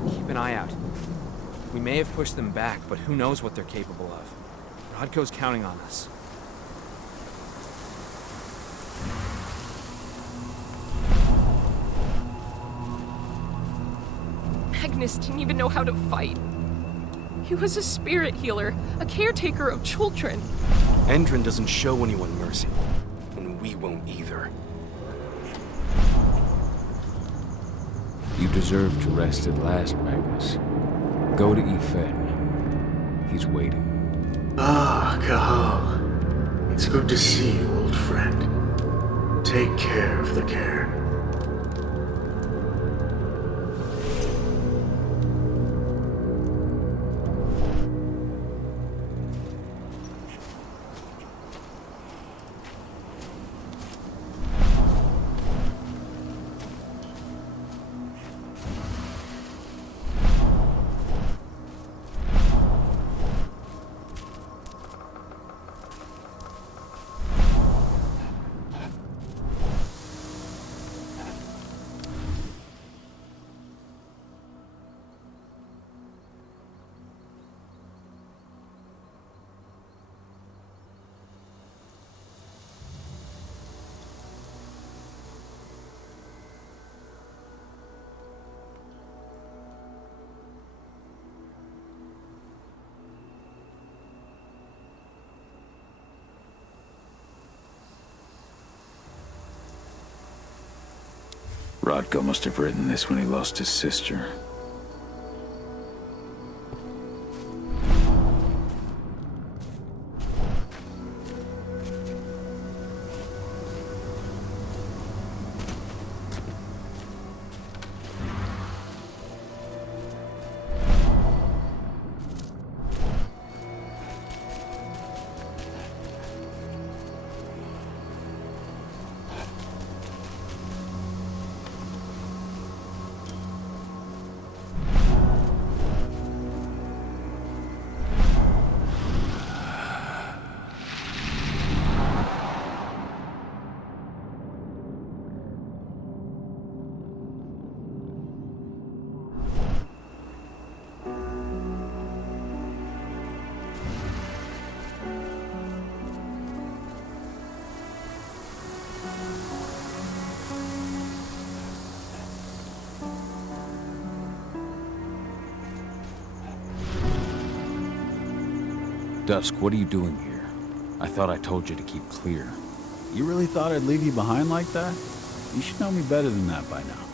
Keep an eye out. We may have pushed them back, but who knows what they're capable of. Rodko's counting on us. Magnus didn't even know how to fight. He was a spirit healer, a caretaker of children. Endrin doesn't show anyone mercy, and we won't either. You deserve to rest at last, Magnus. Go to Efen. He's waiting. Ah, Cahal. It's good to see you, old friend. Take care of the cairn. Rodko must have written this when he lost his sister. Dusk, what are you doing here? I thought I told you to keep clear. You really thought I'd leave you behind like that? You should know me better than that by now.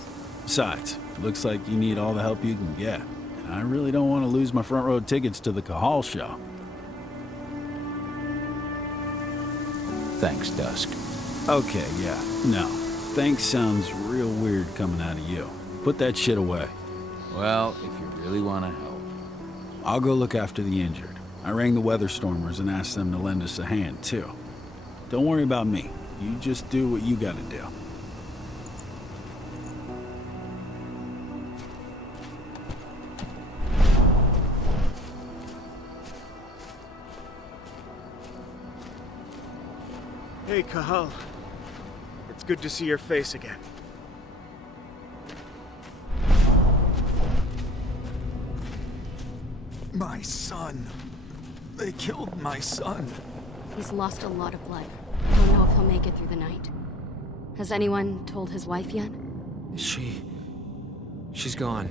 Besides, it looks like you need all the help you can get. And I really don't want to lose my front row tickets to the Cahal show. Thanks, Dusk. Okay, yeah, no. Thanks sounds real weird coming out of you. Put that shit away. Well, if you really want to help. I'll go look after the injured. I rang the Weatherstormers and asked them to lend us a hand, too. Don't worry about me. You just do what you gotta do. Hey, Cahal. It's good to see your face again. My son. They killed my son. He's lost a lot of blood. I don't know if he'll make it through the night. Has anyone told his wife yet? She's gone.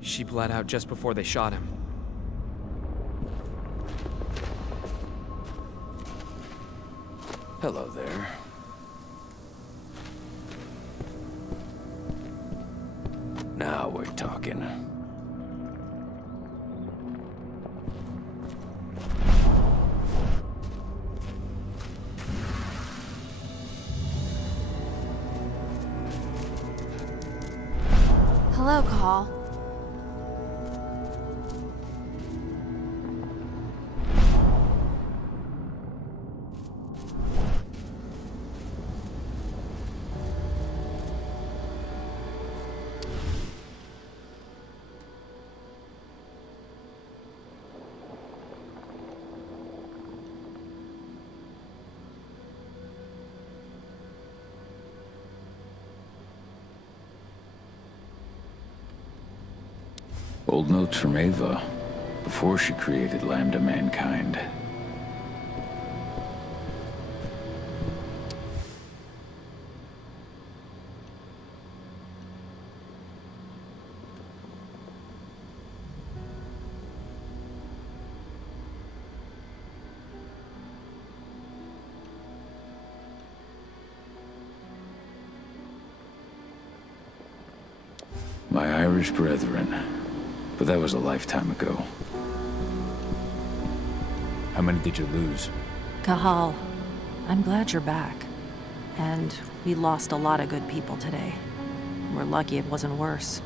She bled out just before they shot him. Hello there. Now we're talking. Hello, Cahal. Old notes from Ava, before she created Lambda Mankind. My Irish brethren. But that was a lifetime ago. How many did you lose? Cahal, I'm glad you're back. And we lost a lot of good people today. We're lucky it wasn't worse.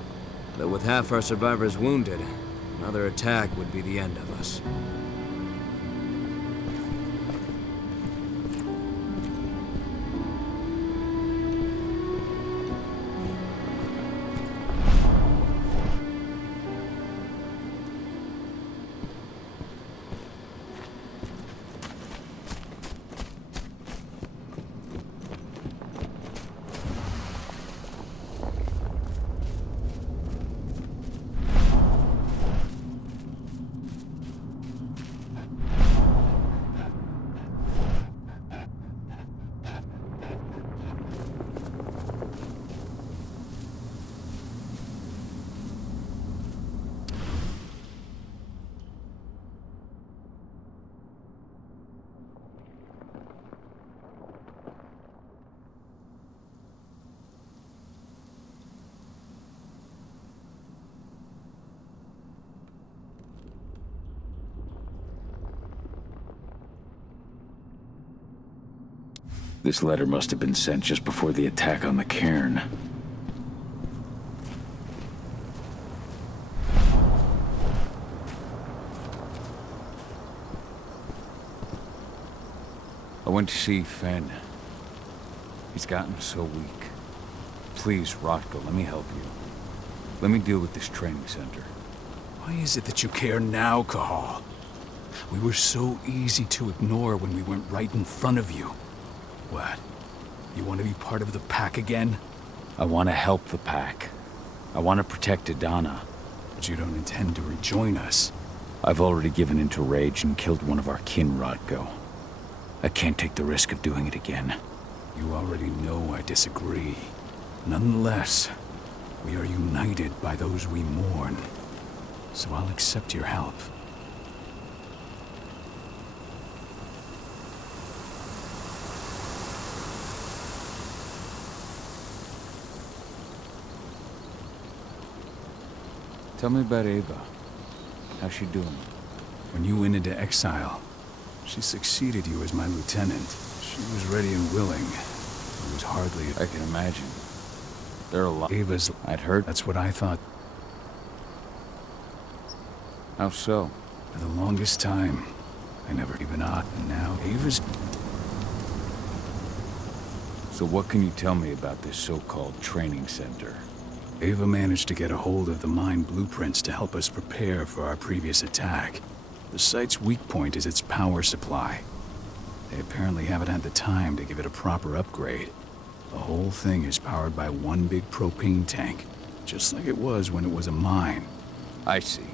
But with half our survivors wounded, another attack would be the end of us. This letter must have been sent just before the attack on the cairn. I went to see Fenn. He's gotten so weak. Please, Rotko, let me help you. Let me deal with this training center. Why is it that you care now, Cahal? We were so easy to ignore when we weren't right in front of you. What? You want to be part of the pack again? I want to help the pack. I want to protect Adana. But you don't intend to rejoin us. I've already given in to rage and killed one of our kin, Rotko. I can't take the risk of doing it again. You already know I disagree. Nonetheless, we are united by those we mourn. So I'll accept your help. Tell me about Ava. How's she doing? When you went into exile, she succeeded you as my lieutenant. She was ready and willing. It was hardly... I can imagine. There are a lot... Ava's... I'd heard... That's what I thought. How so? For the longest time, I never even ought, and now Ava's... So what can you tell me about this so-called training center? Ava managed to get a hold of the mine blueprints to help us prepare for our previous attack. The site's weak point is its power supply. They apparently haven't had the time to give it a proper upgrade. The whole thing is powered by one big propane tank, just like it was when it was a mine. I see.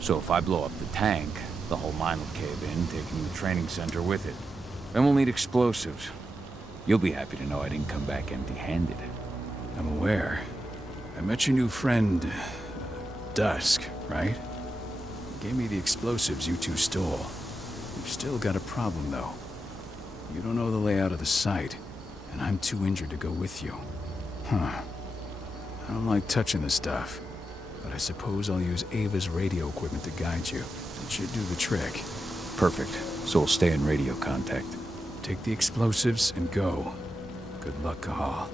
So if I blow up the tank, the whole mine will cave in, taking the training center with it. Then we'll need explosives. You'll be happy to know I didn't come back empty-handed. I'm aware. I met your new friend, Dusk, right? He gave me the explosives you two stole. We've still got a problem, though. You don't know the layout of the site, and I'm too injured to go with you. Huh. I don't like touching the stuff, but I suppose I'll use Ava's radio equipment to guide you. It should do the trick. Perfect. So we'll stay in radio contact. Take the explosives and go. Good luck, Cahal.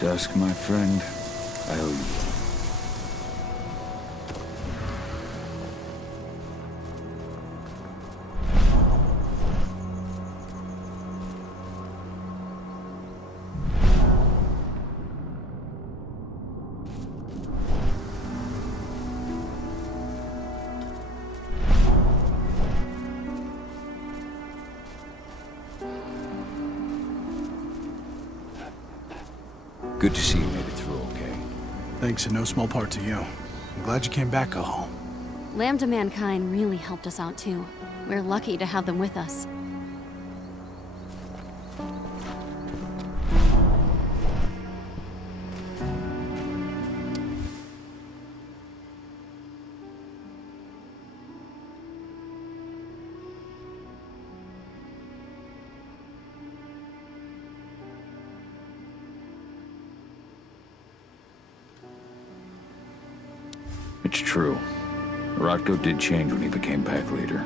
Dusk, my friend, I owe you. Good to see you made it through okay. Thanks in no small part to you. I'm glad you came back, Cahal. Lambda Mankind really helped us out too. We're lucky to have them with us. It's true. Rotko did change when he became pack leader.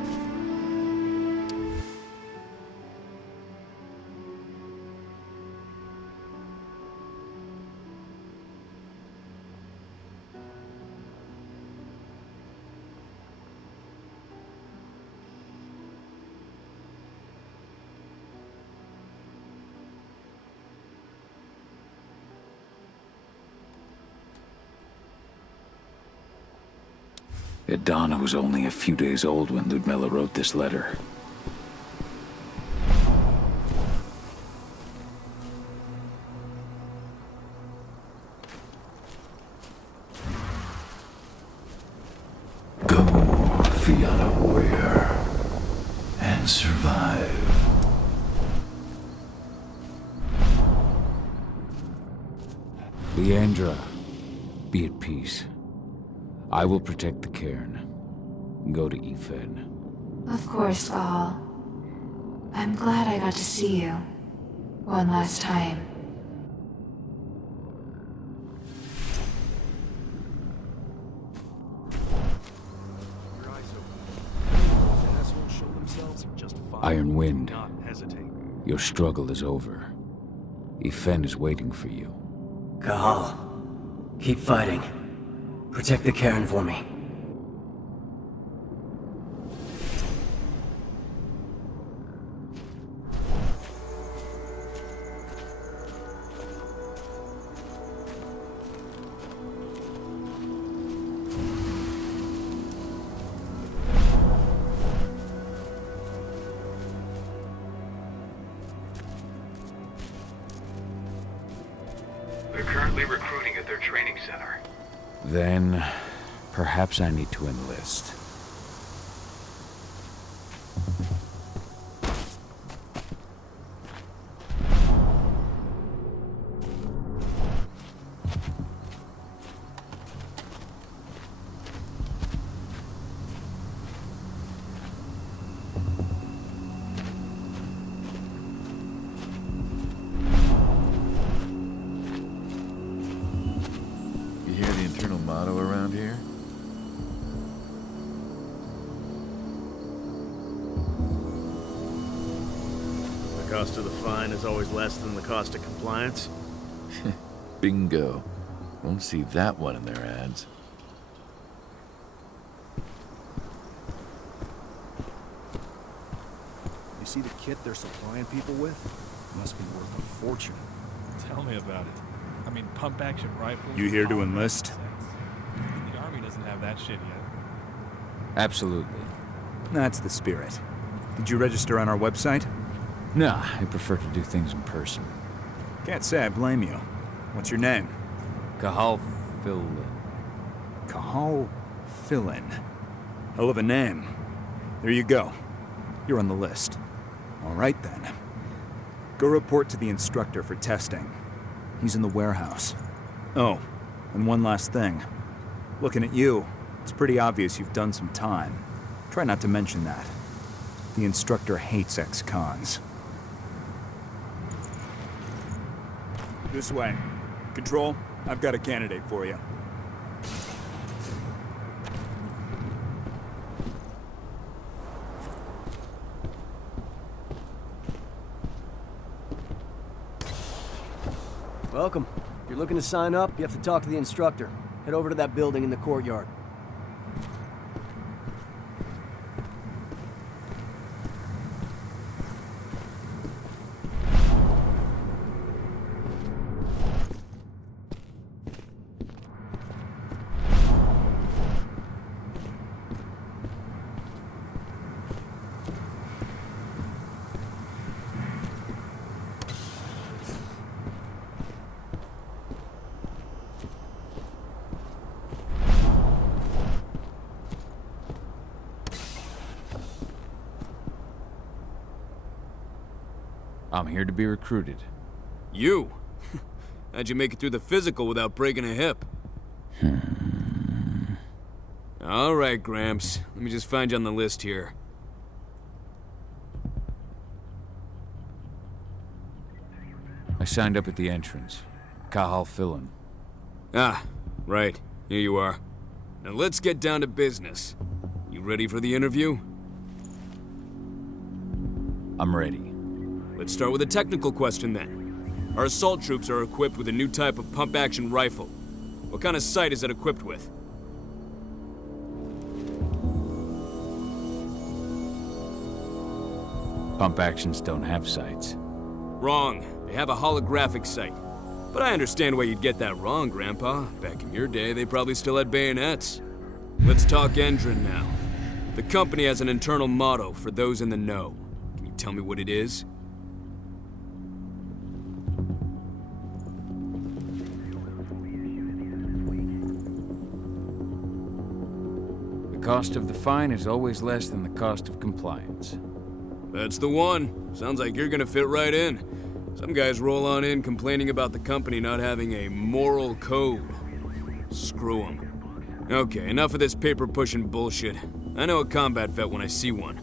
Donna was only a few days old when Ludmilla wrote this letter. Go, Fianna warrior, and survive. Leandra, be at peace. I will protect the cairn. Go to Ethan. Of course, Cahal. I'm glad I got to see you. One last time. Iron Wind, your struggle is over. Ethan is waiting for you. Cahal, keep fighting. Protect the cairn for me. They're currently recruiting at their training center. Then, perhaps I need to enlist. You hear the internal motto around here? The cost of the fine is always less than the cost of compliance. Bingo. Won't see that one in their ads. You see the kit they're supplying people with? Must be worth a fortune. Tell me about it. I mean, pump-action rifles... You here to enlist? The Army doesn't have that shit yet. Absolutely. That's the spirit. Did you register on our website? Nah, I prefer to do things in person. Can't say I blame you. What's your name? Cahal Philin. Cahal Philin. Hell of a name. There you go. You're on the list. All right then. Go report to the instructor for testing. He's in the warehouse. Oh, and one last thing. Looking at you, it's pretty obvious you've done some time. Try not to mention that. The instructor hates ex-cons. This way. Control, I've got a candidate for you. Welcome. If you're looking to sign up, you have to talk to the instructor. Head over to that building in the courtyard. I'm here to be recruited. You? How'd you make it through the physical without breaking a hip? All right, Gramps. Let me just find you on the list here. I signed up at the entrance. Cahal Fillin. Ah, right. Here you are. Now let's get down to business. You ready for the interview? I'm ready. Let's start with a technical question then. Our assault troops are equipped with a new type of pump-action rifle. What kind of sight is it equipped with? Pump actions don't have sights. Wrong. They have a holographic sight. But I understand why you'd get that wrong, Grandpa. Back in your day, they probably still had bayonets. Let's talk Endron now. The company has an internal motto for those in the know. Can you tell me what it is? The cost of the fine is always less than the cost of compliance. That's the one. Sounds like you're gonna fit right in. Some guys roll on in complaining about the company not having a moral code. Screw them. Okay, enough of this paper-pushing bullshit. I know a combat vet when I see one.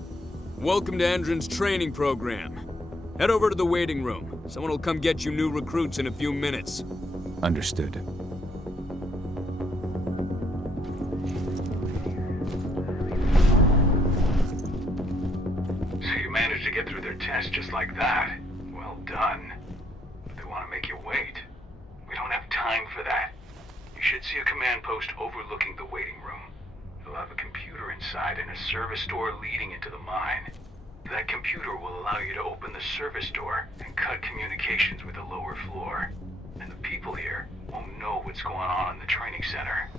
Welcome to Endron's training program. Head over to the waiting room. Someone will come get you new recruits in a few minutes. Understood. So you managed to get through their test just like that. Well done. But they want to make you wait. We don't have time for that. You should see a command post overlooking the waiting room. It'll have a computer inside and a service door leading into the mine. That computer will allow you to open the service door and cut communications with the lower floor. And the people here won't know what's going on in the training center.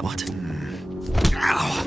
What? Ow!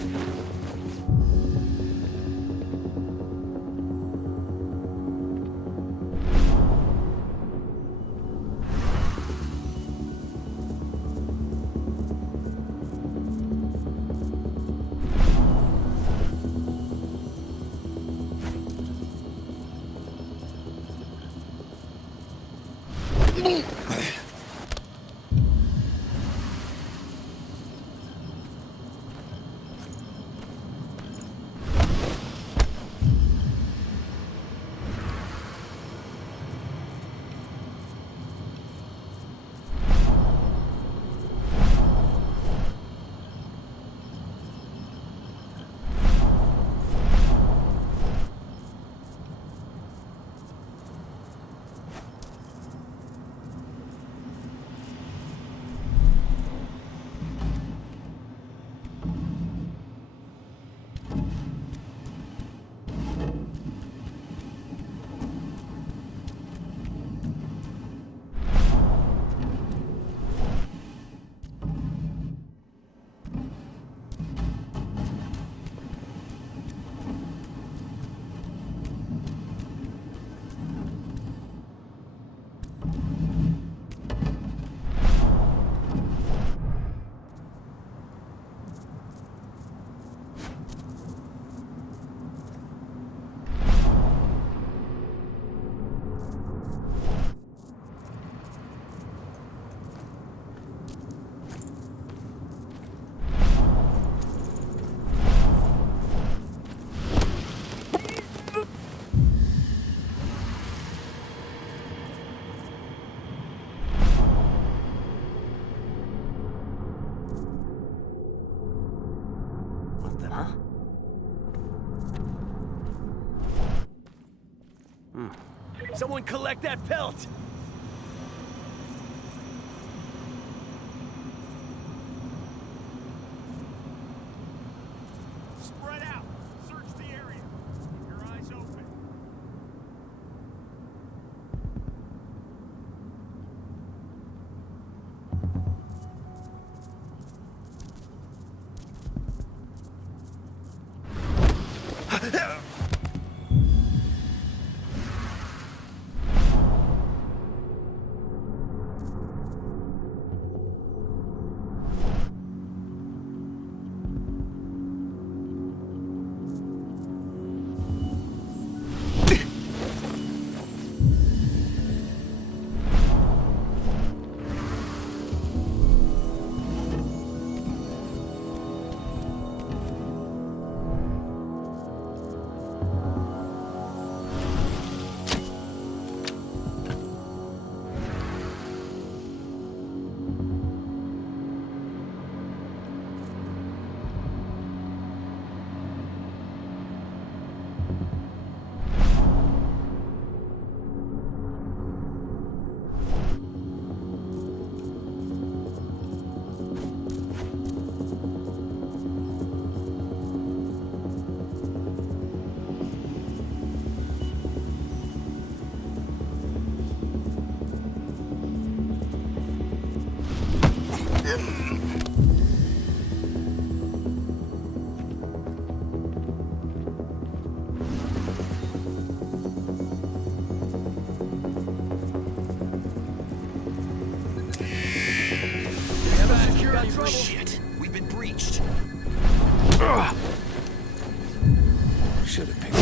Someone collect that pelt! Spread out! Search the area! Keep your eyes open! Shit, we've been breached. Should have picked.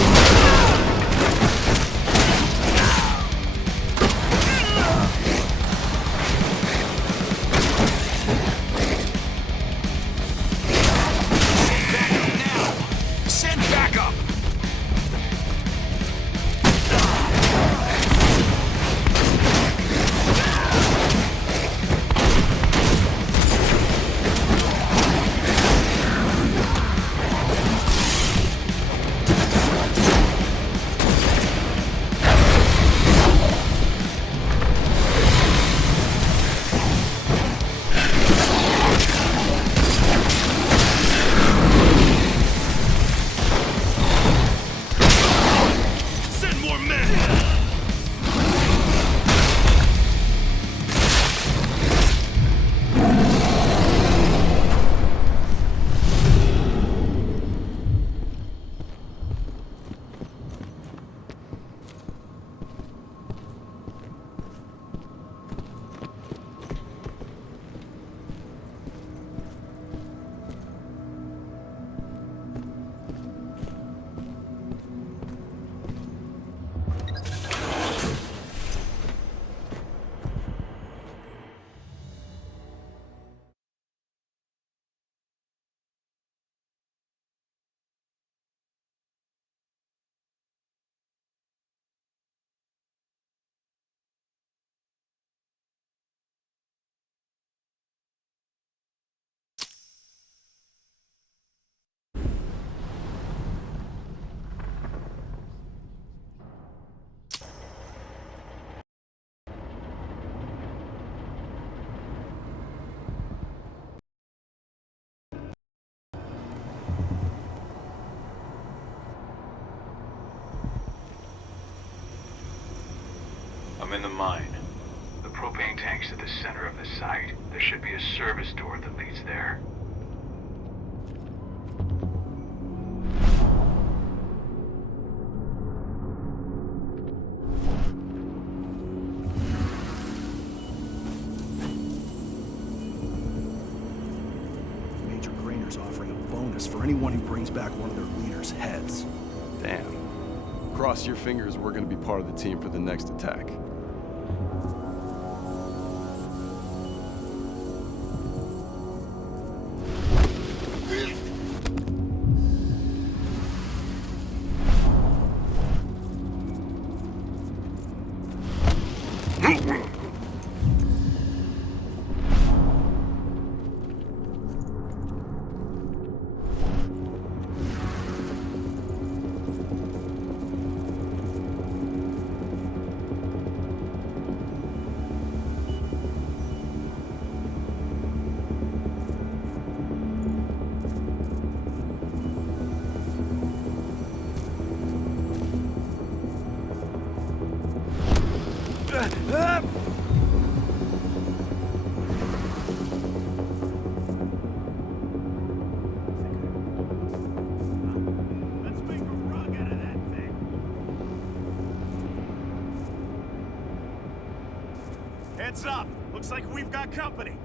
Send backup! Send more men! I'm in the mine. The propane tank's at the center of the site. There should be a service door that leads there. Major Grainer's offering a bonus for anyone who brings back one of their leaders' heads. Damn. Cross your fingers we're gonna be part of the team for the next attack. Heads up! Looks like we've got company.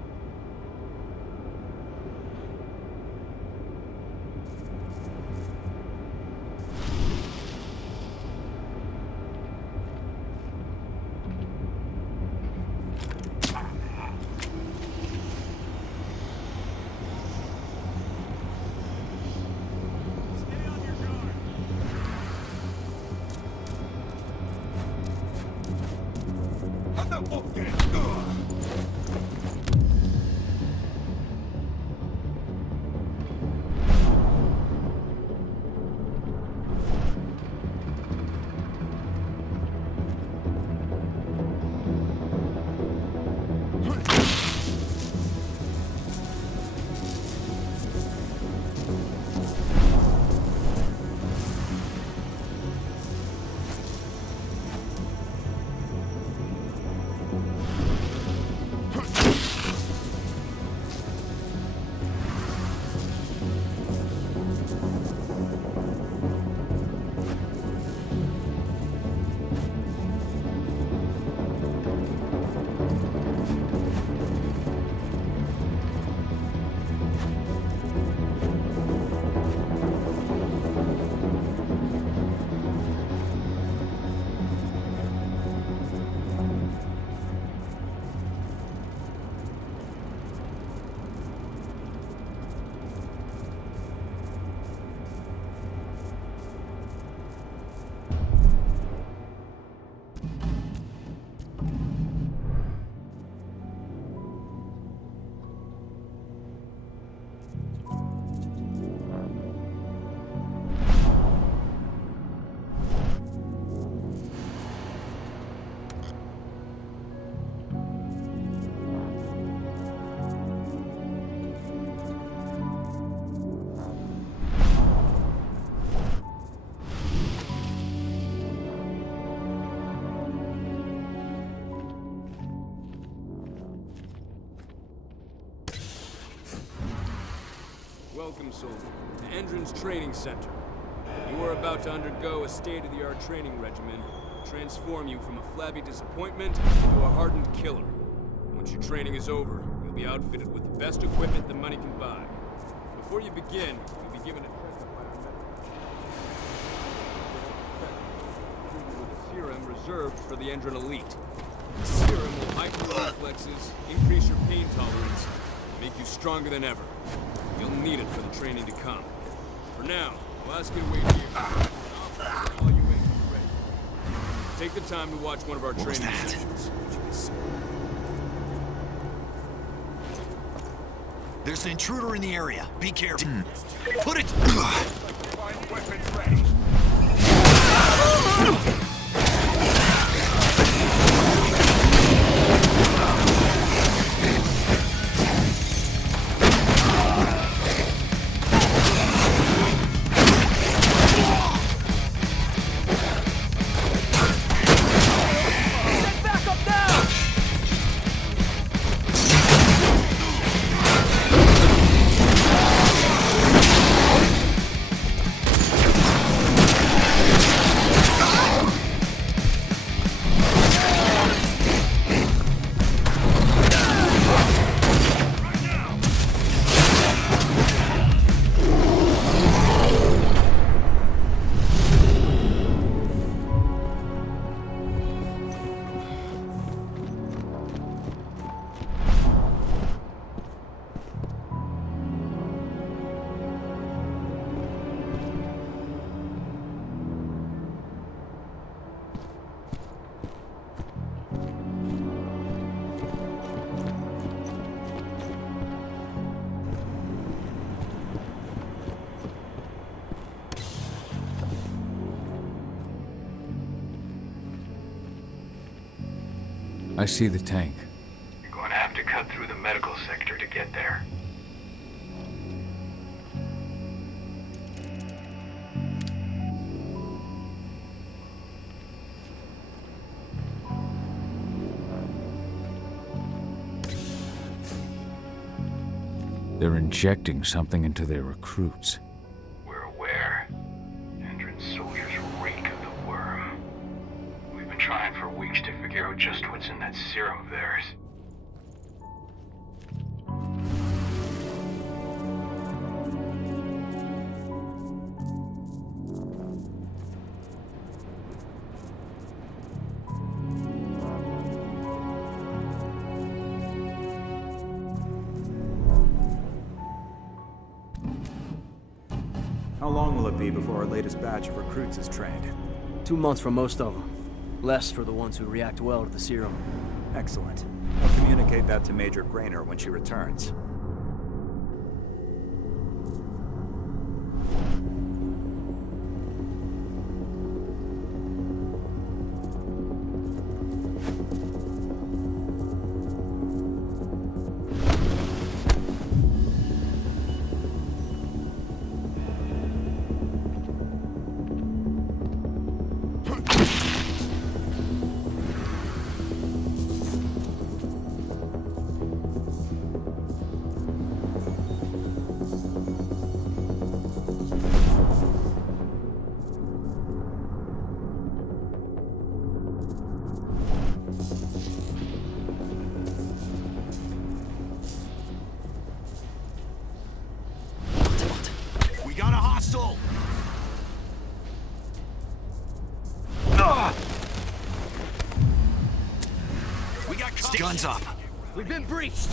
Welcome, soldier, to Endron's training center. You are about to undergo a state-of-the-art training regimen to transform you from a flabby disappointment into a hardened killer. Once your training is over, you'll be outfitted with the best equipment that money can buy. Before you begin, you'll be given a serum reserved for the Endron elite. The serum will heighten your reflexes, increase your pain tolerance, and make you stronger than ever. You'll need it for the training to come. For now, I'll ask you to wait here. I'll call you in when you're ready. Take the time to watch one of our training sessions. There's an intruder in the area. Be careful. Put it! Find weapons ready. I see the tank. You're going to have to cut through the medical sector to get there. They're injecting something into their recruits. We're aware. Endron's soldiers reek of the worm. We've been trying for weeks to figure out just what's in that serum of theirs. How long will it be before our latest batch of recruits is trained? 2 months for most of them. Less for the ones who react well to the serum. Excellent. I'll communicate that to Major Grainer when she returns. Guns up. We've been breached.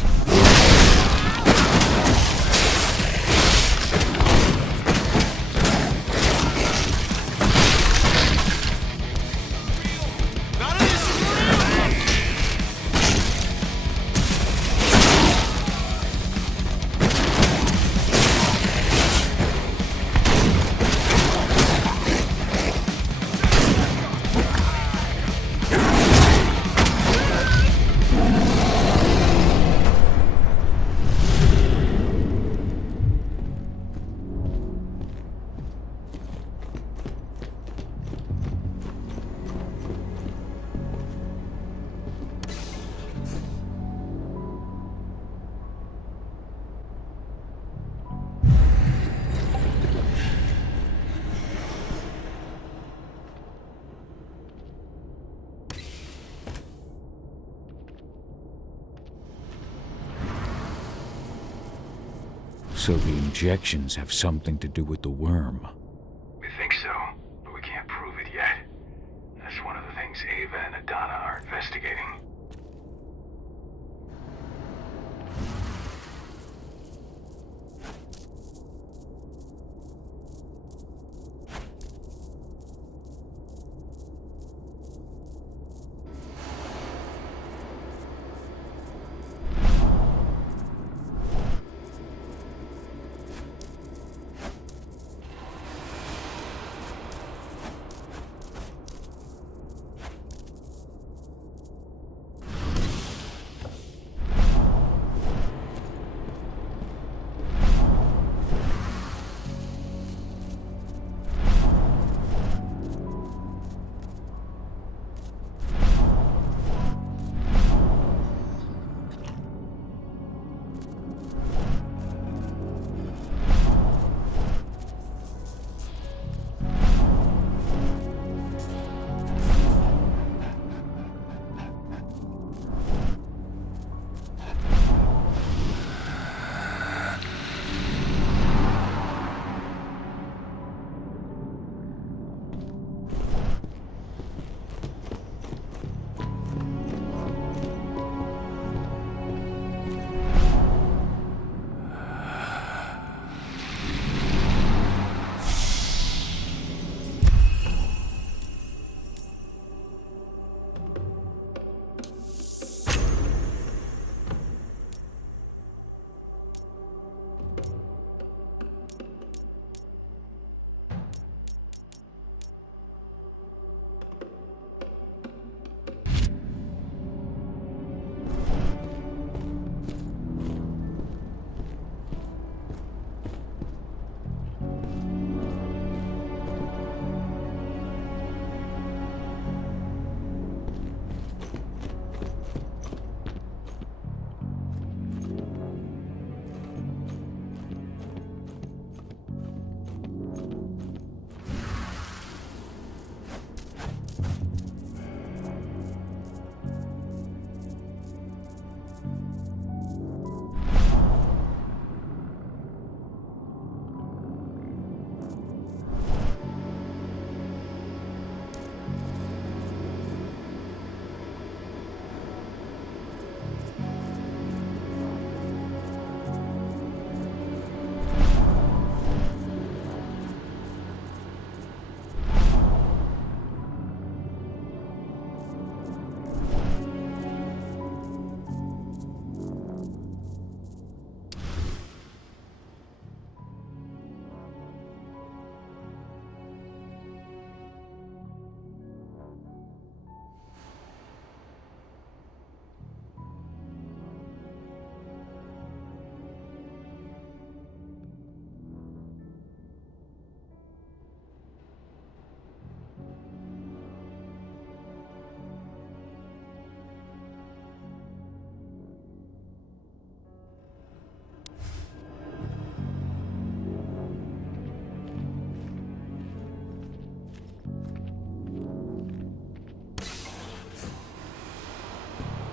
So the injections have something to do with the worm. We think so, but we can't prove it yet. That's one of the things Ava and Adana are investigating.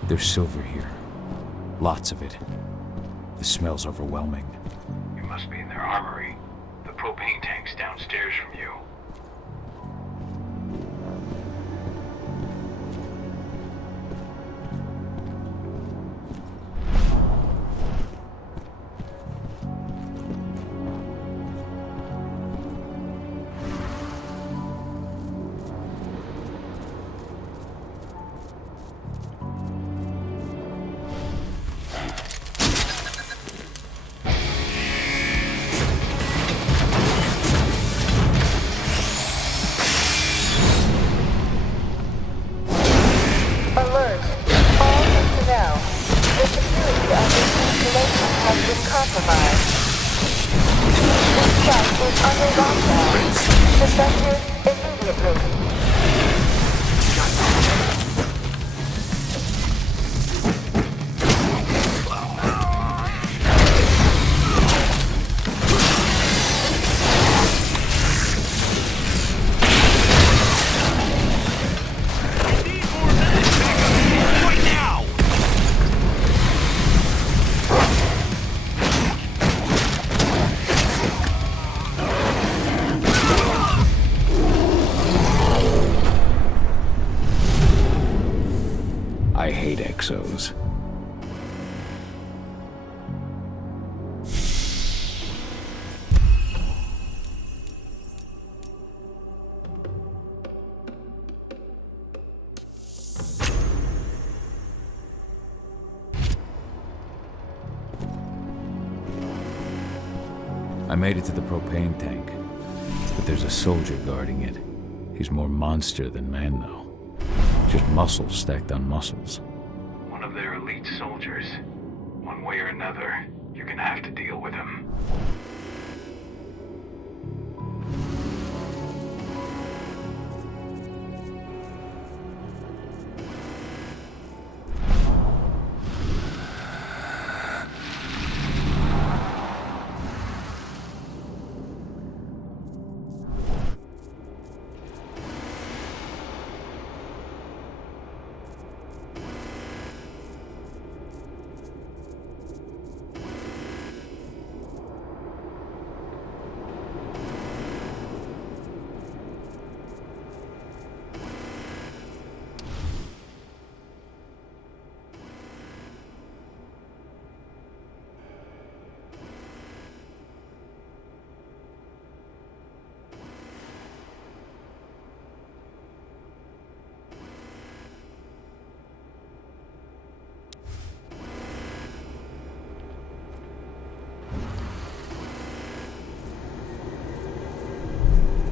There's silver here. Lots of it. The smell's overwhelming. You must be in their armory. The propane tank's downstairs from you. Alert! All personnel. The security of this installation has been compromised. This site is under lockdown. Surrender immediately. I hate exos. I made it to the propane tank, but there's a soldier guarding it. He's more monster than man, though. Just muscles stacked on muscles. One of their elite soldiers. One way or another, you're gonna have to deal with him.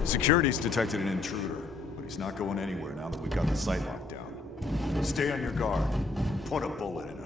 Security's detected an intruder, but he's not going anywhere now that we've got the site locked down. Stay on your guard. Put a bullet in him.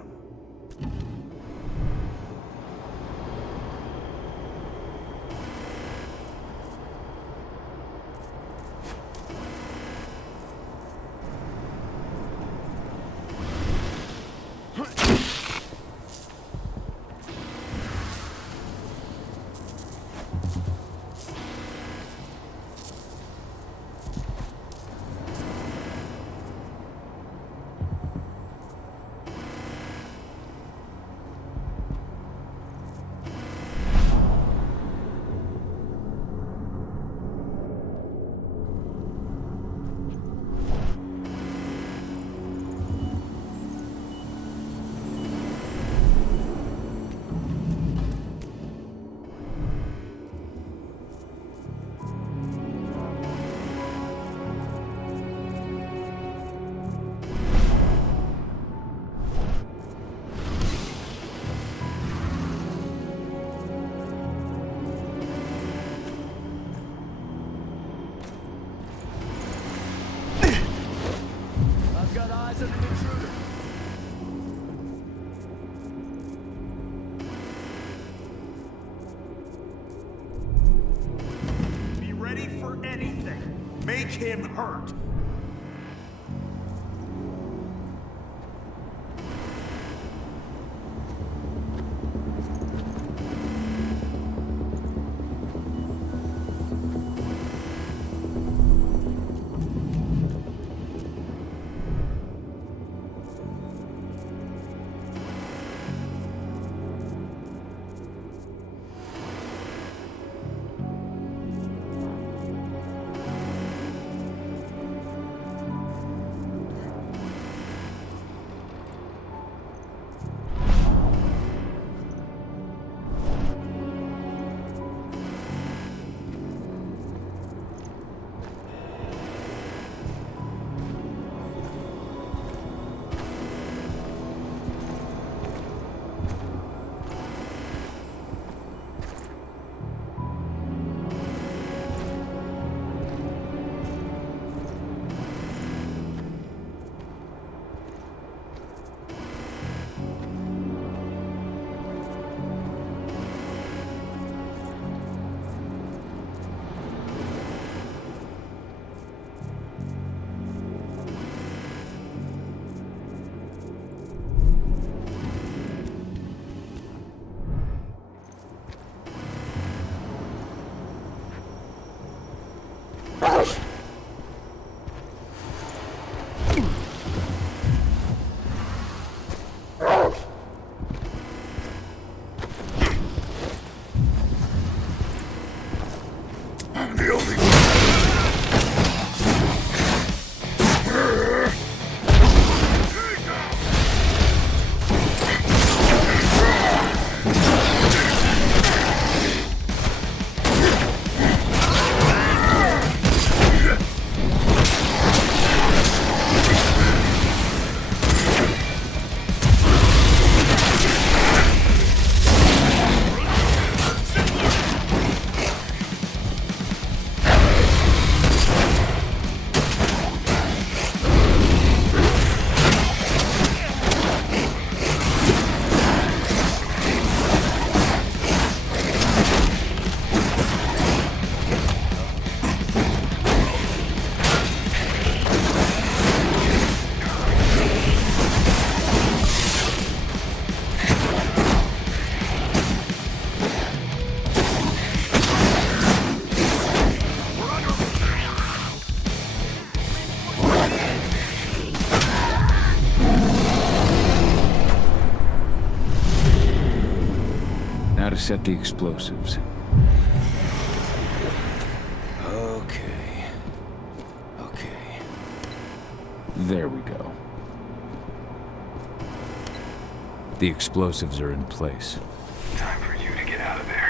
Make him hurt. set the explosives. Okay. Okay. There we go. The explosives are in place. Time for you to get out of there.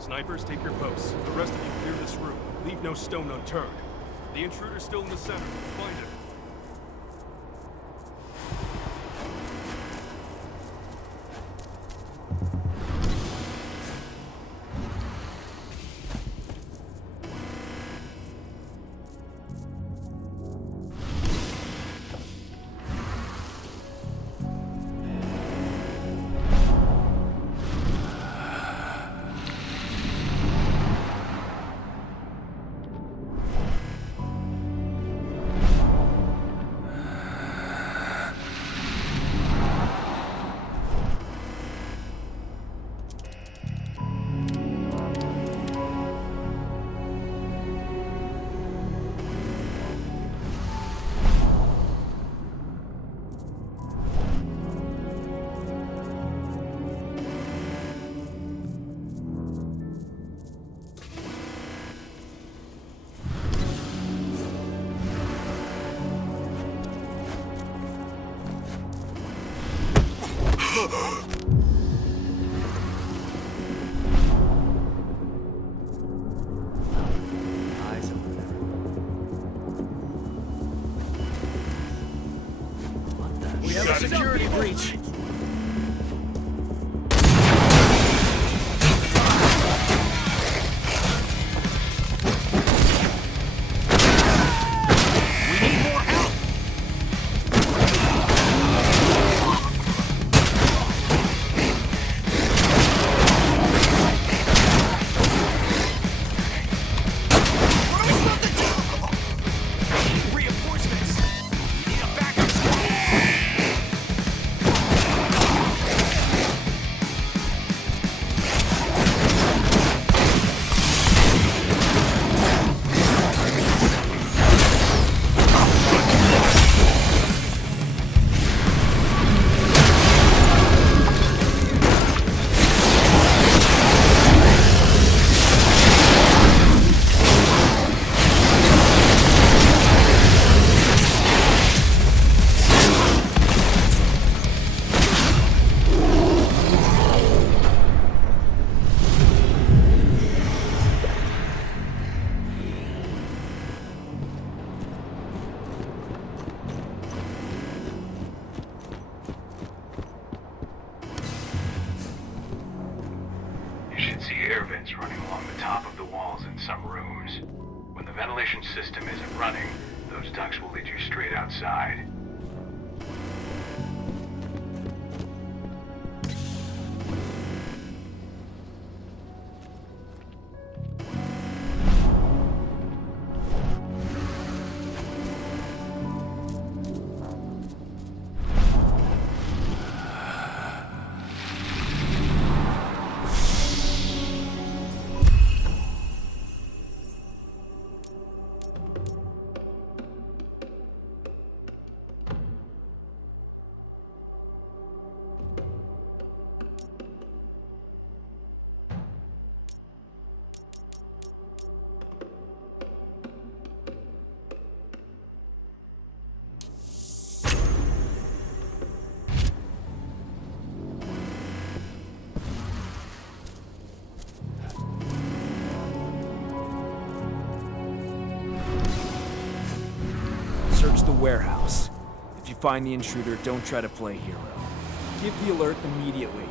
Snipers, take your posts. The rest of you clear this room. Leave no stone unturned. The intruder's still in the center. Find him. We have a security breach. Running along the top of the walls in some rooms. When the ventilation system isn't running, those ducts will lead you straight outside. Search the warehouse. If you find the intruder, don't try to play hero. Give the alert immediately.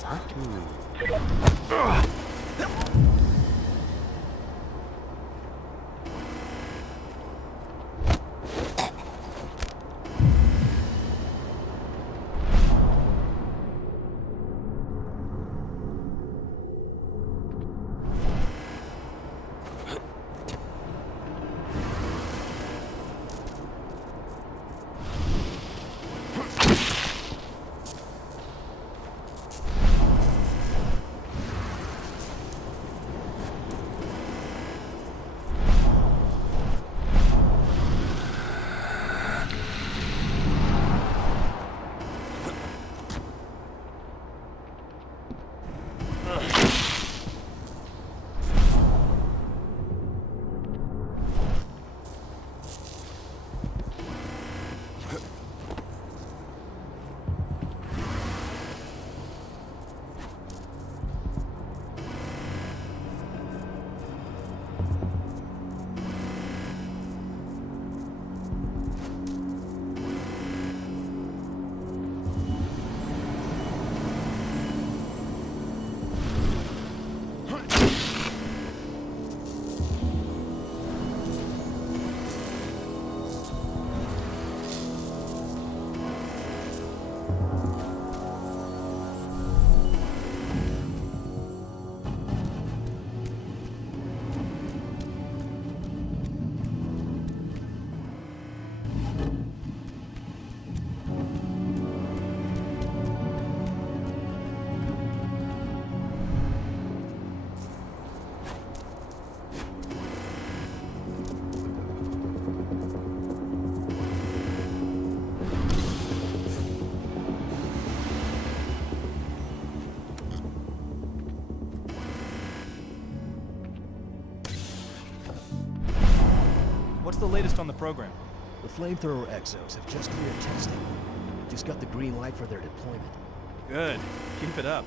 chances, huh? What's the latest on the program? The flamethrower exos have just cleared testing. Just got the green light for their deployment. Good. Keep it up.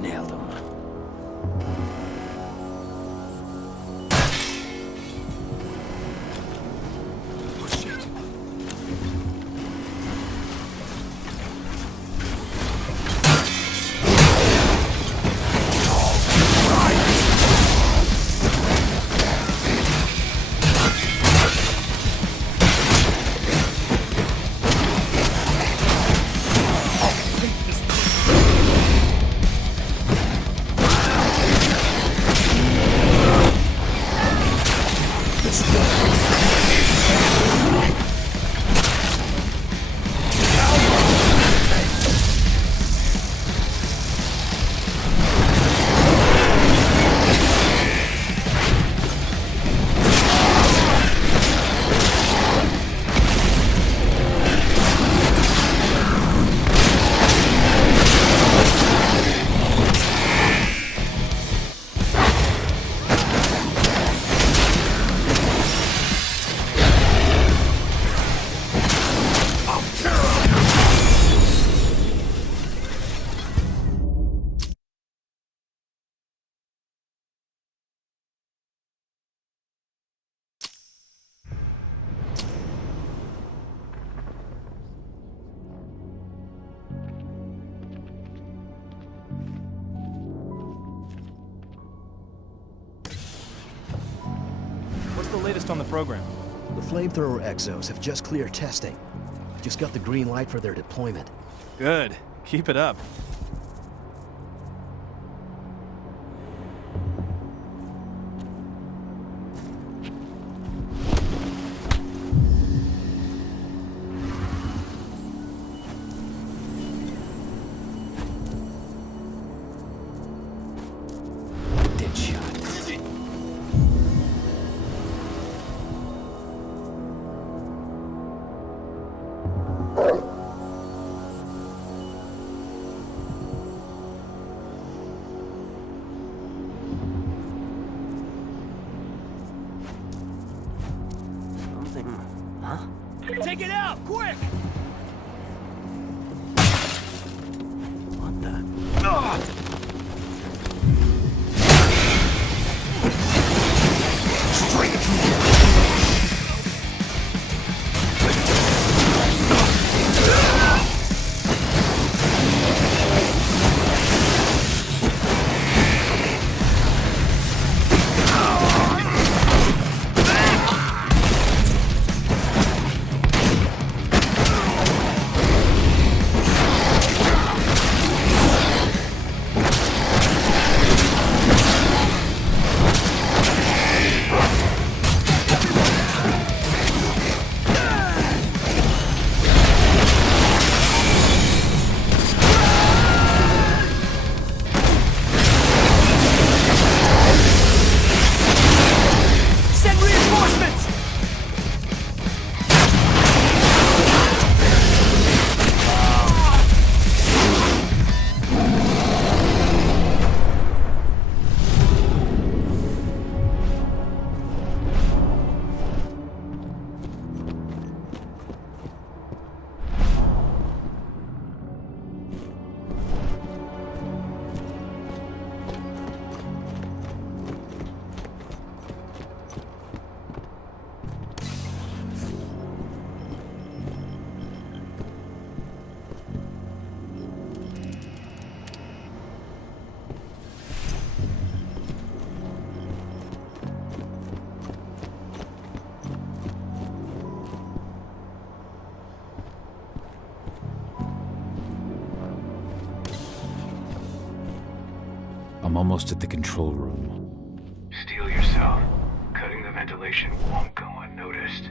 Nailed him. What's the latest on the program? The flamethrower exos have just cleared testing. Just got the green light for their deployment. Good. Keep it up. Take it out, quick! What the? Send reinforcements! I'm almost at the control room. Steel yourself. Cutting the ventilation won't go unnoticed.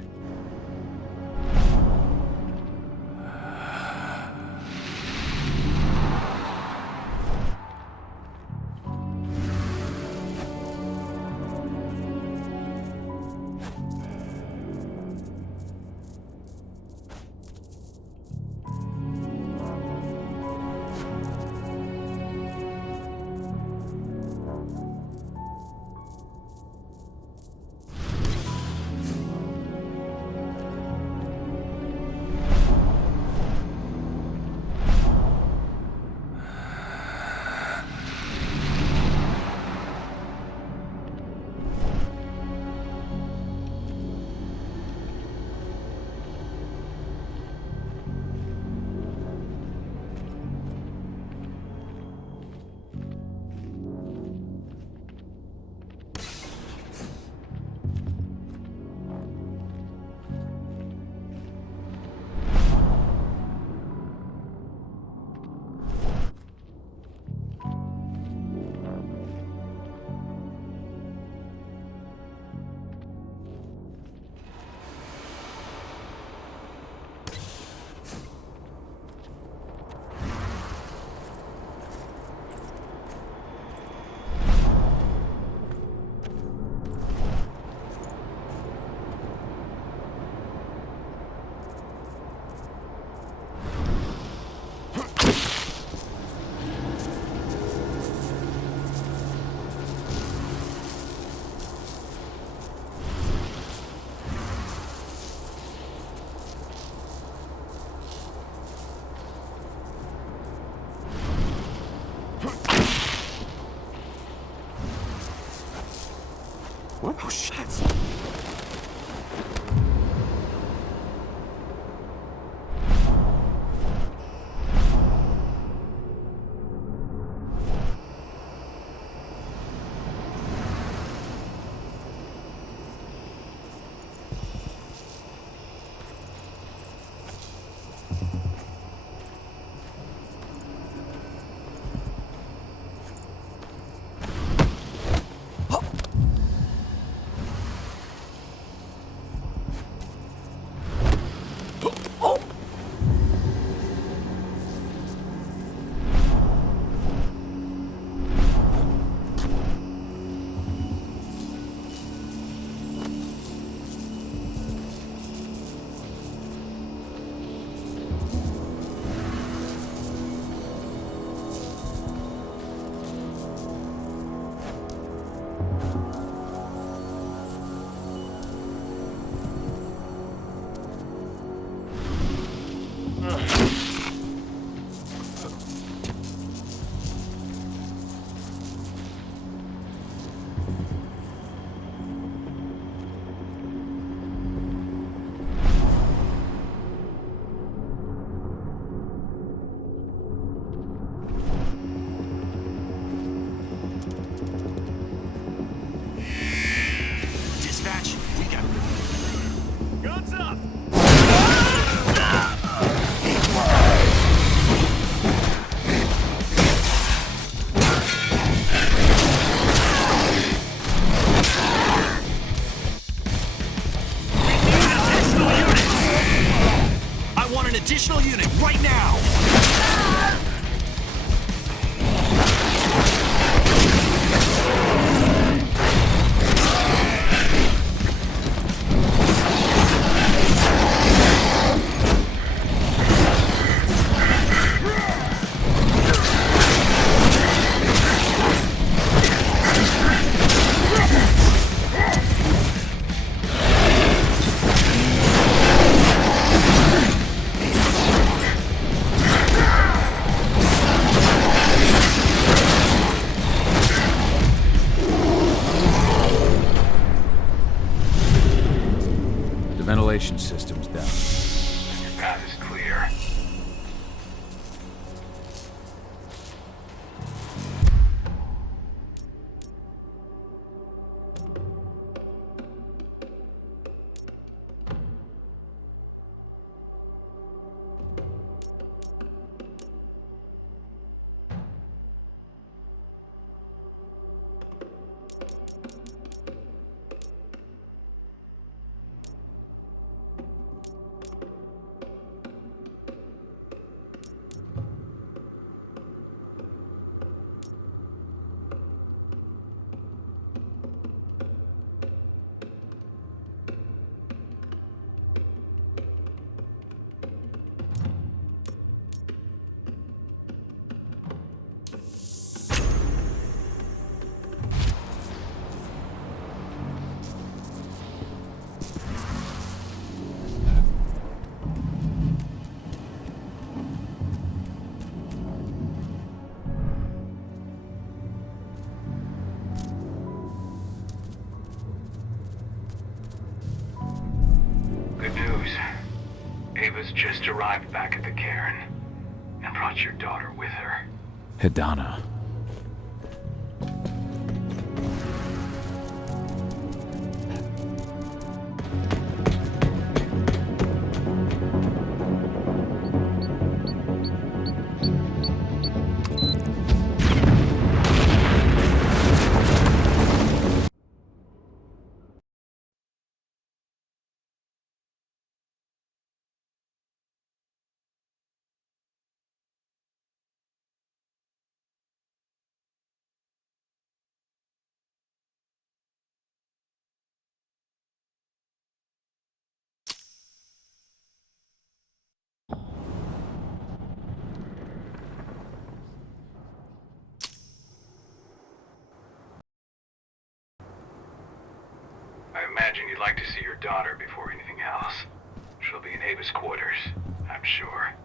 What? Oh, shit. ventilation system's down. Your path is clear. Good news. Ava's just arrived back at the cairn and brought your daughter with her. Hidana. I imagine you'd like to see your daughter before anything else. She'll be in Ava's quarters, I'm sure.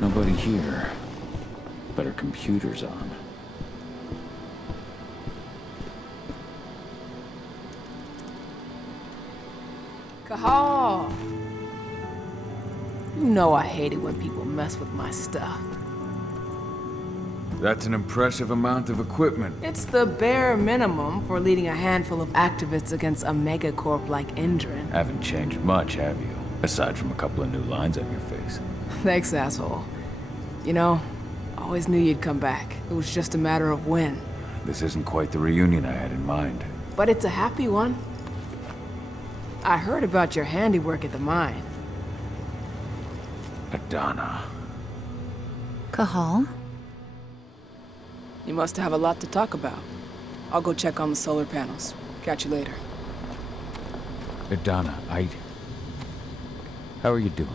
Nobody here. But her computer's on. Cahal! You know I hate it when people mess with my stuff. That's an impressive amount of equipment. It's the bare minimum for leading a handful of activists against a megacorp like Endrin. Haven't changed much, have you? Aside from a couple of new lines on your face. Thanks, asshole. You know, I always knew you'd come back. It was just a matter of when. This isn't quite the reunion I had in mind. But it's a happy one. I heard about your handiwork at the mine. Adana. Cahal? You must have a lot to talk about. I'll go check on the solar panels. Catch you later. Adana, how are you doing?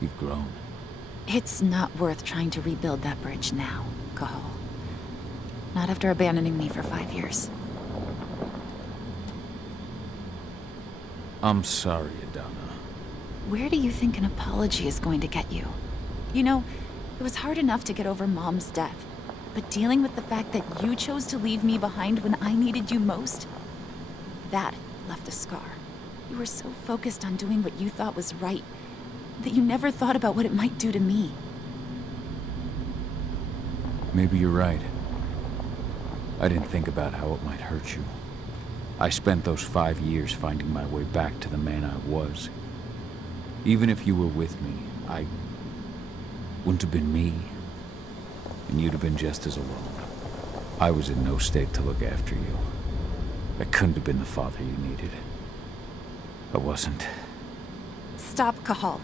You've grown. It's not worth trying to rebuild that bridge now, Cahal. Not after abandoning me for 5 years. I'm sorry, Adana. Where do you think an apology is going to get you? You know, it was hard enough to get over Mom's death, but dealing with the fact that you chose to leave me behind when I needed you most, that left a scar. You were so focused on doing what you thought was right that you never thought about what it might do to me. Maybe you're right. I didn't think about how it might hurt you. I spent those 5 years finding my way back to the man I was. Even if you were with me, I wouldn't have been me. And you'd have been just as alone. I was in no state to look after you. I couldn't have been the father you needed. I wasn't. Stop, Cahal.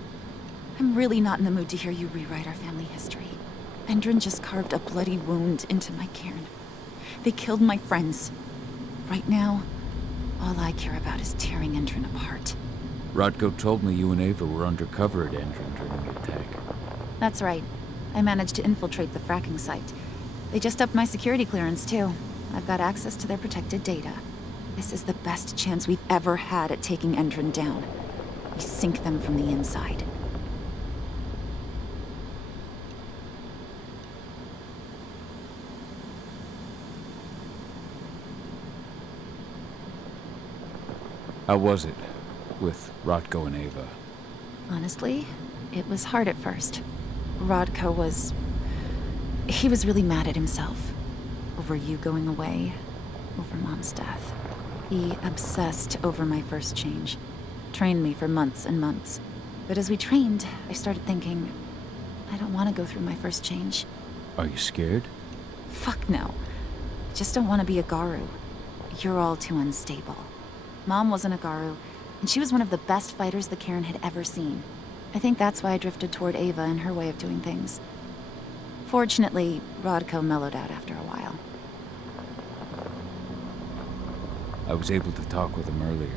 I'm really not in the mood to hear you rewrite our family history. Endrin just carved a bloody wound into my cairn. They killed my friends. Right now, all I care about is tearing Endrin apart. Rodko told me you and Ava were undercover at Endrin during the attack. That's right. I managed to infiltrate the fracking site. They just upped my security clearance, too. I've got access to their protected data. This is the best chance we've ever had at taking Endrin down. We sink them from the inside. How was it with Rodko and Ava? Honestly, it was hard at first. Rodko was... he was really mad at himself. Over you going away, over Mom's death. He obsessed over my first change. Trained me for months and months. But as we trained, I started thinking, I don't want to go through my first change. Are you scared? Fuck no. I just don't want to be a Garu. You're all too unstable. Mom wasn't a Garu, and she was one of the best fighters the Cairn had ever seen. I think that's why I drifted toward Ava and her way of doing things. Fortunately, Rodko mellowed out after a while. I was able to talk with him earlier.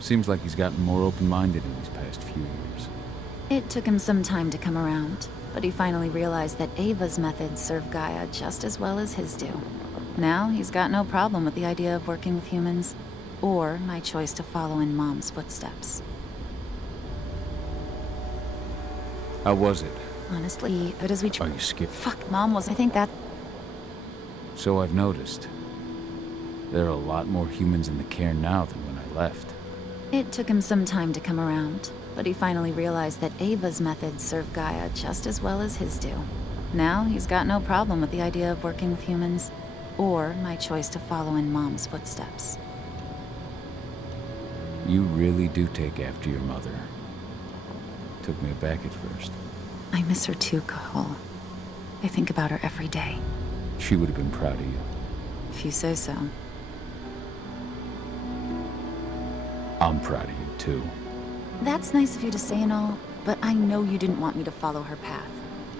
Seems like he's gotten more open-minded in these past few years. It took him some time to come around, but he finally realized that Ava's methods serve Gaia just as well as his do. Now he's got no problem with the idea of working with humans, or my choice to follow in Mom's footsteps. How was it? Honestly, but as we Are you scared? Fuck, Mom was... I think that... So I've noticed. There are a lot more humans in the Cairn now than when I left. It took him some time to come around, but he finally realized that Ava's methods serve Gaia just as well as his do. Now he's got no problem with the idea of working with humans, or my choice to follow in Mom's footsteps. You really do take after your mother. Took me aback at first. I miss her too, Cahal. I think about her every day. She would have been proud of you. If you say so. I'm proud of you, too. That's nice of you to say and all, but I know you didn't want me to follow her path.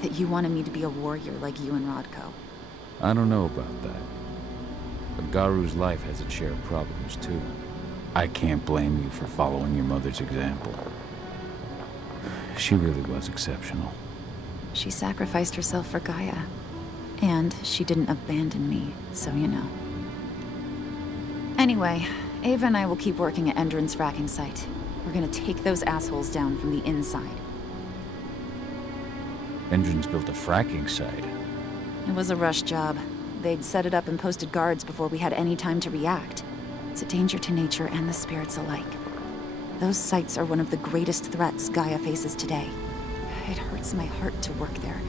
That you wanted me to be a warrior like you and Rodko. I don't know about that. But Garu's life has its share of problems, too. I can't blame you for following your mother's example. She really was exceptional. She sacrificed herself for Gaia. And she didn't abandon me, so you know. Anyway, Ava and I will keep working at Endrin's fracking site. We're gonna take those assholes down from the inside. Engines built a fracking site. It was a rush job. They'd set it up and posted guards before we had any time to react. It's a danger to nature and the spirits alike. Those sites are one of the greatest threats Gaia faces today. It hurts my heart to work there.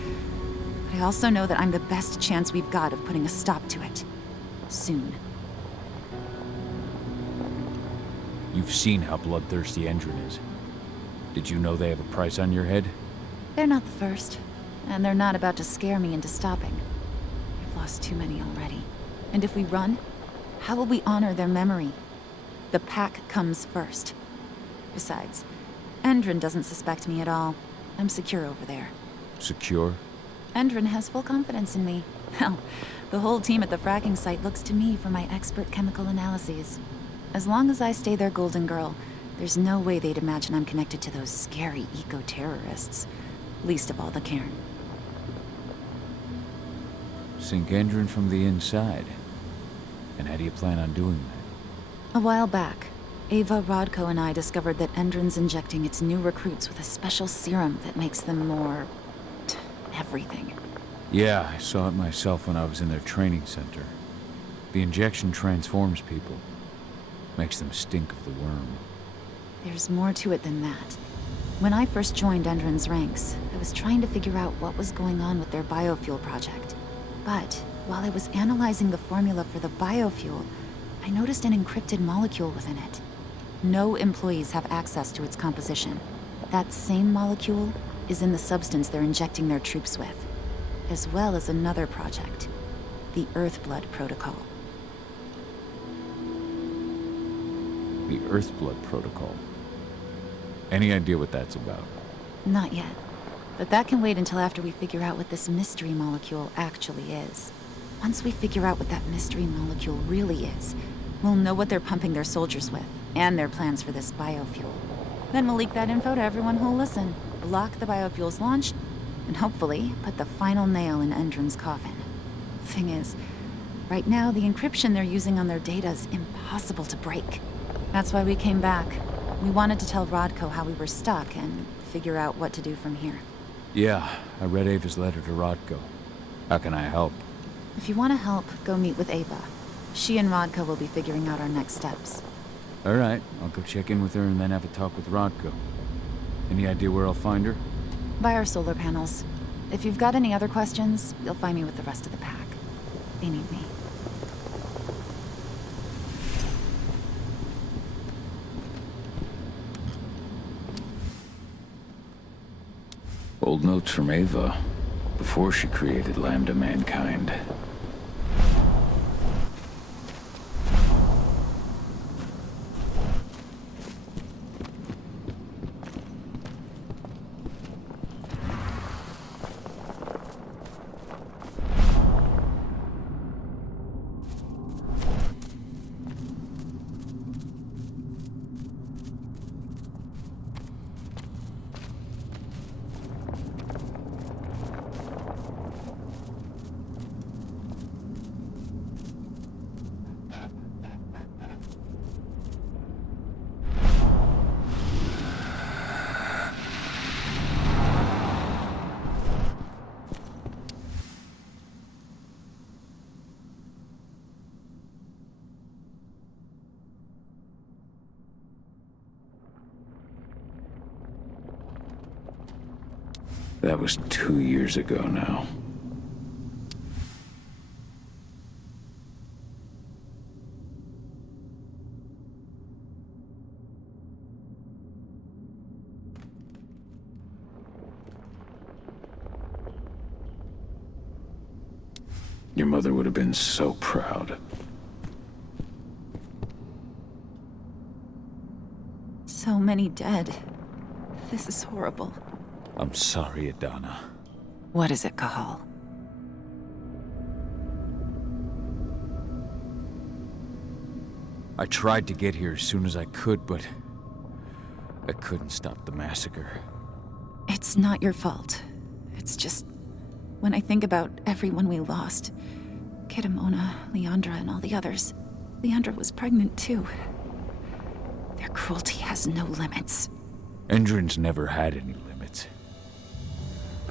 But I also know that I'm the best chance we've got of putting a stop to it. Soon. You've seen how bloodthirsty Endron is. Did you know they have a price on your head? They're not the first. And they're not about to scare me into stopping. We've lost too many already. And if we run, how will we honor their memory? The pack comes first. Besides, Endron doesn't suspect me at all. I'm secure over there. Secure? Endron has full confidence in me. Hell, the whole team at the fracking site looks to me for my expert chemical analyses. As long as I stay their golden girl, there's no way they'd imagine I'm connected to those scary eco-terrorists. Least of all the Cairn. Sink Endron from the inside. And how do you plan on doing that? A while back, Ava, Rodko, and I discovered that Endron's injecting its new recruits with a special serum that makes them more... everything. Yeah, I saw it myself when I was in their training center. The injection transforms people. Makes them stink of the worm. There's more to it than that. When I first joined Endron's ranks, I was trying to figure out what was going on with their biofuel project. But while I was analyzing the formula for the biofuel, I noticed an encrypted molecule within it. No employees have access to its composition. That same molecule is in the substance they're injecting their troops with, as well as another project, the Earthblood Protocol. The Earthblood Protocol. Any idea what that's about? Not yet. But that can wait until after we figure out what this mystery molecule actually is. Once we figure out what that mystery molecule really is, we'll know what they're pumping their soldiers with, and their plans for this biofuel. Then we'll leak that info to everyone who'll listen, block the biofuel's launch, and hopefully put the final nail in Endron's coffin. Thing is, right now the encryption they're using on their data's impossible to break. That's why we came back. We wanted to tell Rodko how we were stuck and figure out what to do from here. Yeah, I read Ava's letter to Rodko. How can I help? If you want to help, go meet with Ava. She and Rodko will be figuring out our next steps. All right, I'll go check in with her and then have a talk with Rodko. Any idea where I'll find her? By our solar panels. If you've got any other questions, you'll find me with the rest of the pack. They need me. Old notes from Ava, before she created Lambda Mankind. That was 2 years ago now. Your mother would have been so proud. So many dead. This is horrible. I'm sorry, Adana. What is it, Cahal? I tried to get here as soon as I could, but I couldn't stop the massacre. It's not your fault. It's just... when I think about everyone we lost... Kitamona, Leandra, and all the others. Leandra was pregnant, too. Their cruelty has no limits. Endron's never had any limits.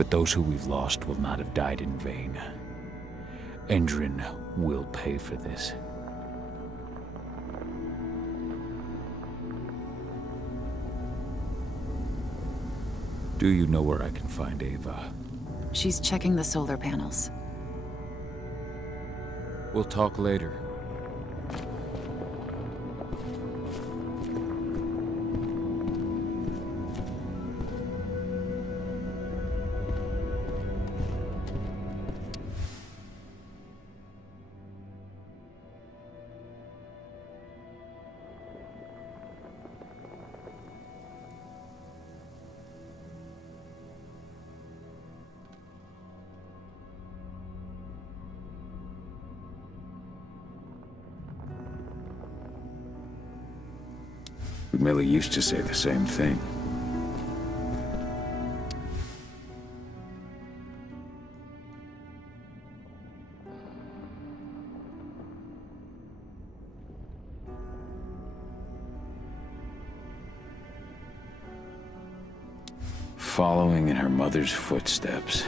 But those who we've lost will not have died in vain. Endrin will pay for this. Do you know where I can find Ava? She's checking the solar panels. We'll talk later. Millie used to say the same thing. Following in her mother's footsteps.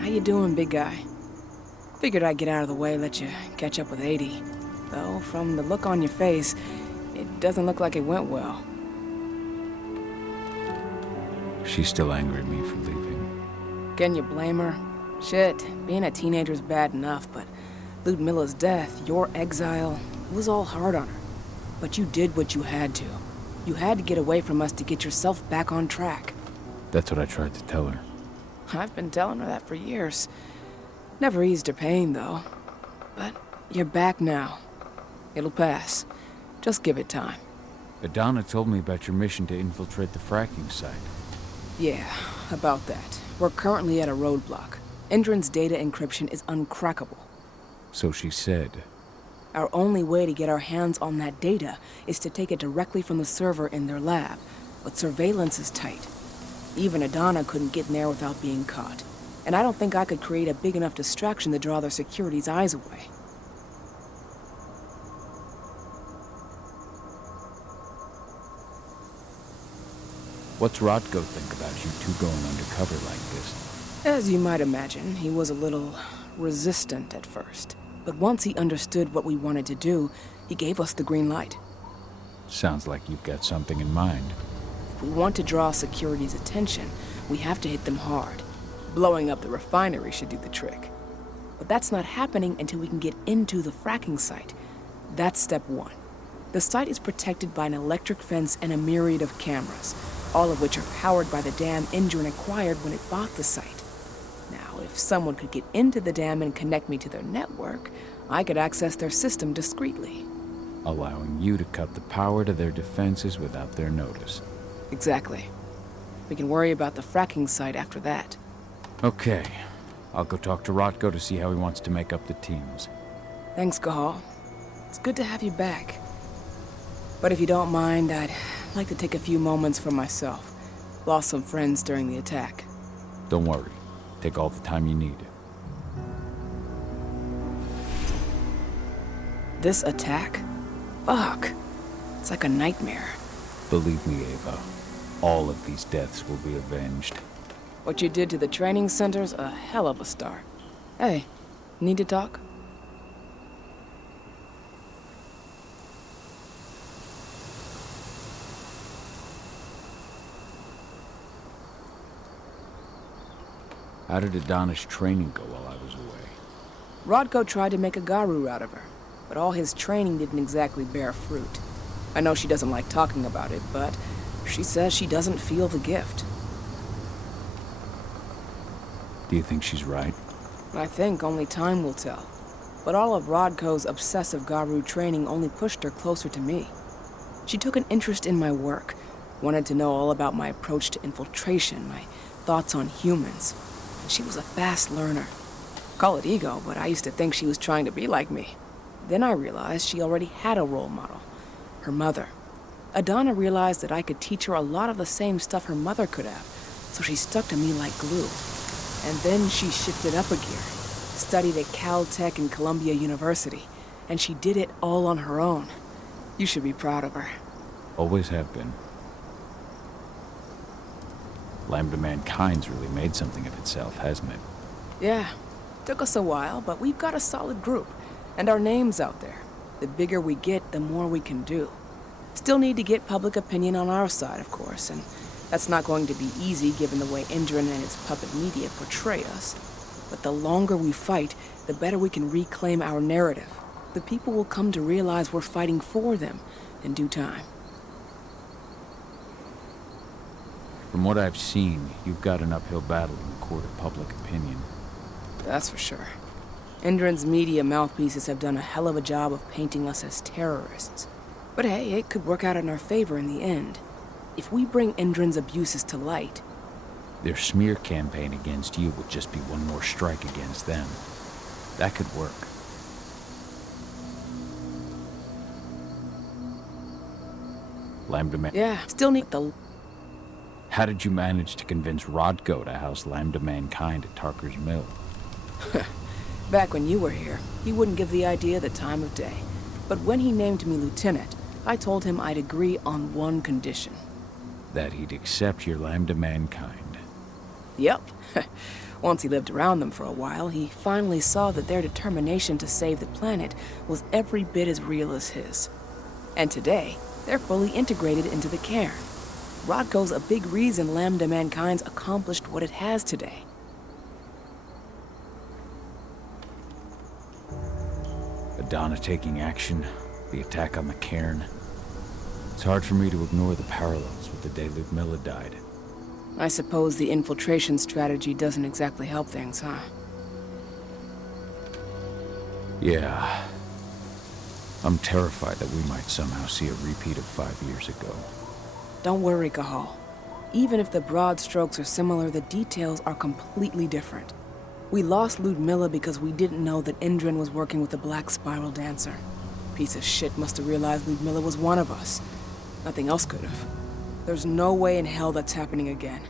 How you doing, big guy? Figured I'd get out of the way, let you catch up with 80. Though, from the look on your face, it doesn't look like it went well. She's still angry at me for leaving. Can you blame her? Shit, being a teenager's bad enough, but Ludmilla's death, your exile, it was all hard on her. But you did what you had to. You had to get away from us to get yourself back on track. That's what I tried to tell her. I've been telling her that for years. Never eased her pain, though. But you're back now. It'll pass. Just give it time. Adana told me about your mission to infiltrate the fracking site. Yeah, about that. We're currently at a roadblock. Endrin's data encryption is uncrackable. So she said. Our only way to get our hands on that data is to take it directly from the server in their lab. But surveillance is tight. Even Adana couldn't get in there without being caught. And I don't think I could create a big enough distraction to draw their security's eyes away. What's Rodko think about you two going undercover like this? As you might imagine, he was a little resistant at first. But once he understood what we wanted to do, he gave us the green light. Sounds like you've got something in mind. If we want to draw security's attention, we have to hit them hard. Blowing up the refinery should do the trick. But that's not happening until we can get into the fracking site. That's step one. The site is protected by an electric fence and a myriad of cameras, all of which are powered by the dam Endrin acquired when it bought the site. Now, if someone could get into the dam and connect me to their network, I could access their system discreetly. Allowing you to cut the power to their defenses without their notice. Exactly. We can worry about the fracking site after that. Okay. I'll go talk to Rodko to see how he wants to make up the teams. Thanks, Cahal. It's good to have you back. But if you don't mind, I'd like to take a few moments for myself. Lost some friends during the attack. Don't worry. Take all the time you need. This attack? Fuck. It's like a nightmare. Believe me, Ava. All of these deaths will be avenged. What you did to the training center's a hell of a start. Hey, need to talk? How did Adana's training go while I was away? Rodko tried to make a Garu out of her, but all his training didn't exactly bear fruit. I know she doesn't like talking about it, but she says she doesn't feel the gift. Do you think she's right? I think only time will tell. But all of Rodko's obsessive Garu training only pushed her closer to me. She took an interest in my work, wanted to know all about my approach to infiltration, my thoughts on humans. She was a fast learner. Call it ego, but I used to think she was trying to be like me. Then I realized she already had a role model, her mother. Adana realized that I could teach her a lot of the same stuff her mother could have, so she stuck to me like glue. And then she shifted up a gear, studied at Caltech and Columbia University, and she did it all on her own. You should be proud of her. Always have been. Lambda Mankind's really made something of itself, hasn't it? Yeah, took us a while, but we've got a solid group, and our name's out there. The bigger we get, the more we can do. Still need to get public opinion on our side, of course, and that's not going to be easy given the way Indran and its puppet media portray us. But the longer we fight, the better we can reclaim our narrative. The people will come to realize we're fighting for them in due time. From what I've seen, you've got an uphill battle in the court of public opinion. That's for sure. Indran's media mouthpieces have done a hell of a job of painting us as terrorists. But hey, it could work out in our favor in the end. If we bring Indran's abuses to light... Their smear campaign against you would just be one more strike against them. That could work. Lambda Man... Yeah, still need the... How did you manage to convince Rodko to house Lambda Mankind at Tarker's Mill? Back when you were here, he wouldn't give the idea the time of day. But when he named me lieutenant, I told him I'd agree on one condition. That he'd accept your Lambda Mankind. Yep. Once he lived around them for a while, he finally saw that their determination to save the planet was every bit as real as his. And today, they're fully integrated into the cairn. Rodko's a big reason Lambda Mankind's accomplished what it has today. Adana taking action, the attack on the cairn. It's hard for me to ignore the parallels with the day Ludmilla died. I suppose the infiltration strategy doesn't exactly help things, huh? Yeah. I'm terrified that we might somehow see a repeat of 5 years ago. Don't worry, Cahal. Even if the broad strokes are similar, the details are completely different. We lost Ludmilla because we didn't know that Indran was working with the Black Spiral Dancer. Piece of shit must have realized Ludmilla was one of us. Nothing else could have. There's no way in hell that's happening again.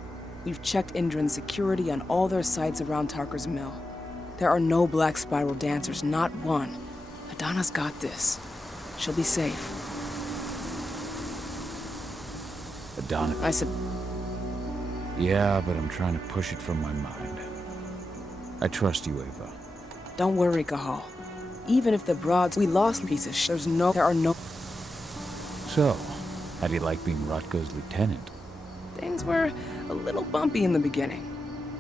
We've checked Indran's security on all their sites around Tarker's Mill. There are no Black Spiral Dancers, not one. Adana's got this. She'll be safe. Adana... Yeah, but I'm trying to push it from my mind. I trust you, Ava. Don't worry, Cahal. Even if the broads we lost piece of shit, there are no... So, how do you like being Rodko's lieutenant? Things were a little bumpy in the beginning.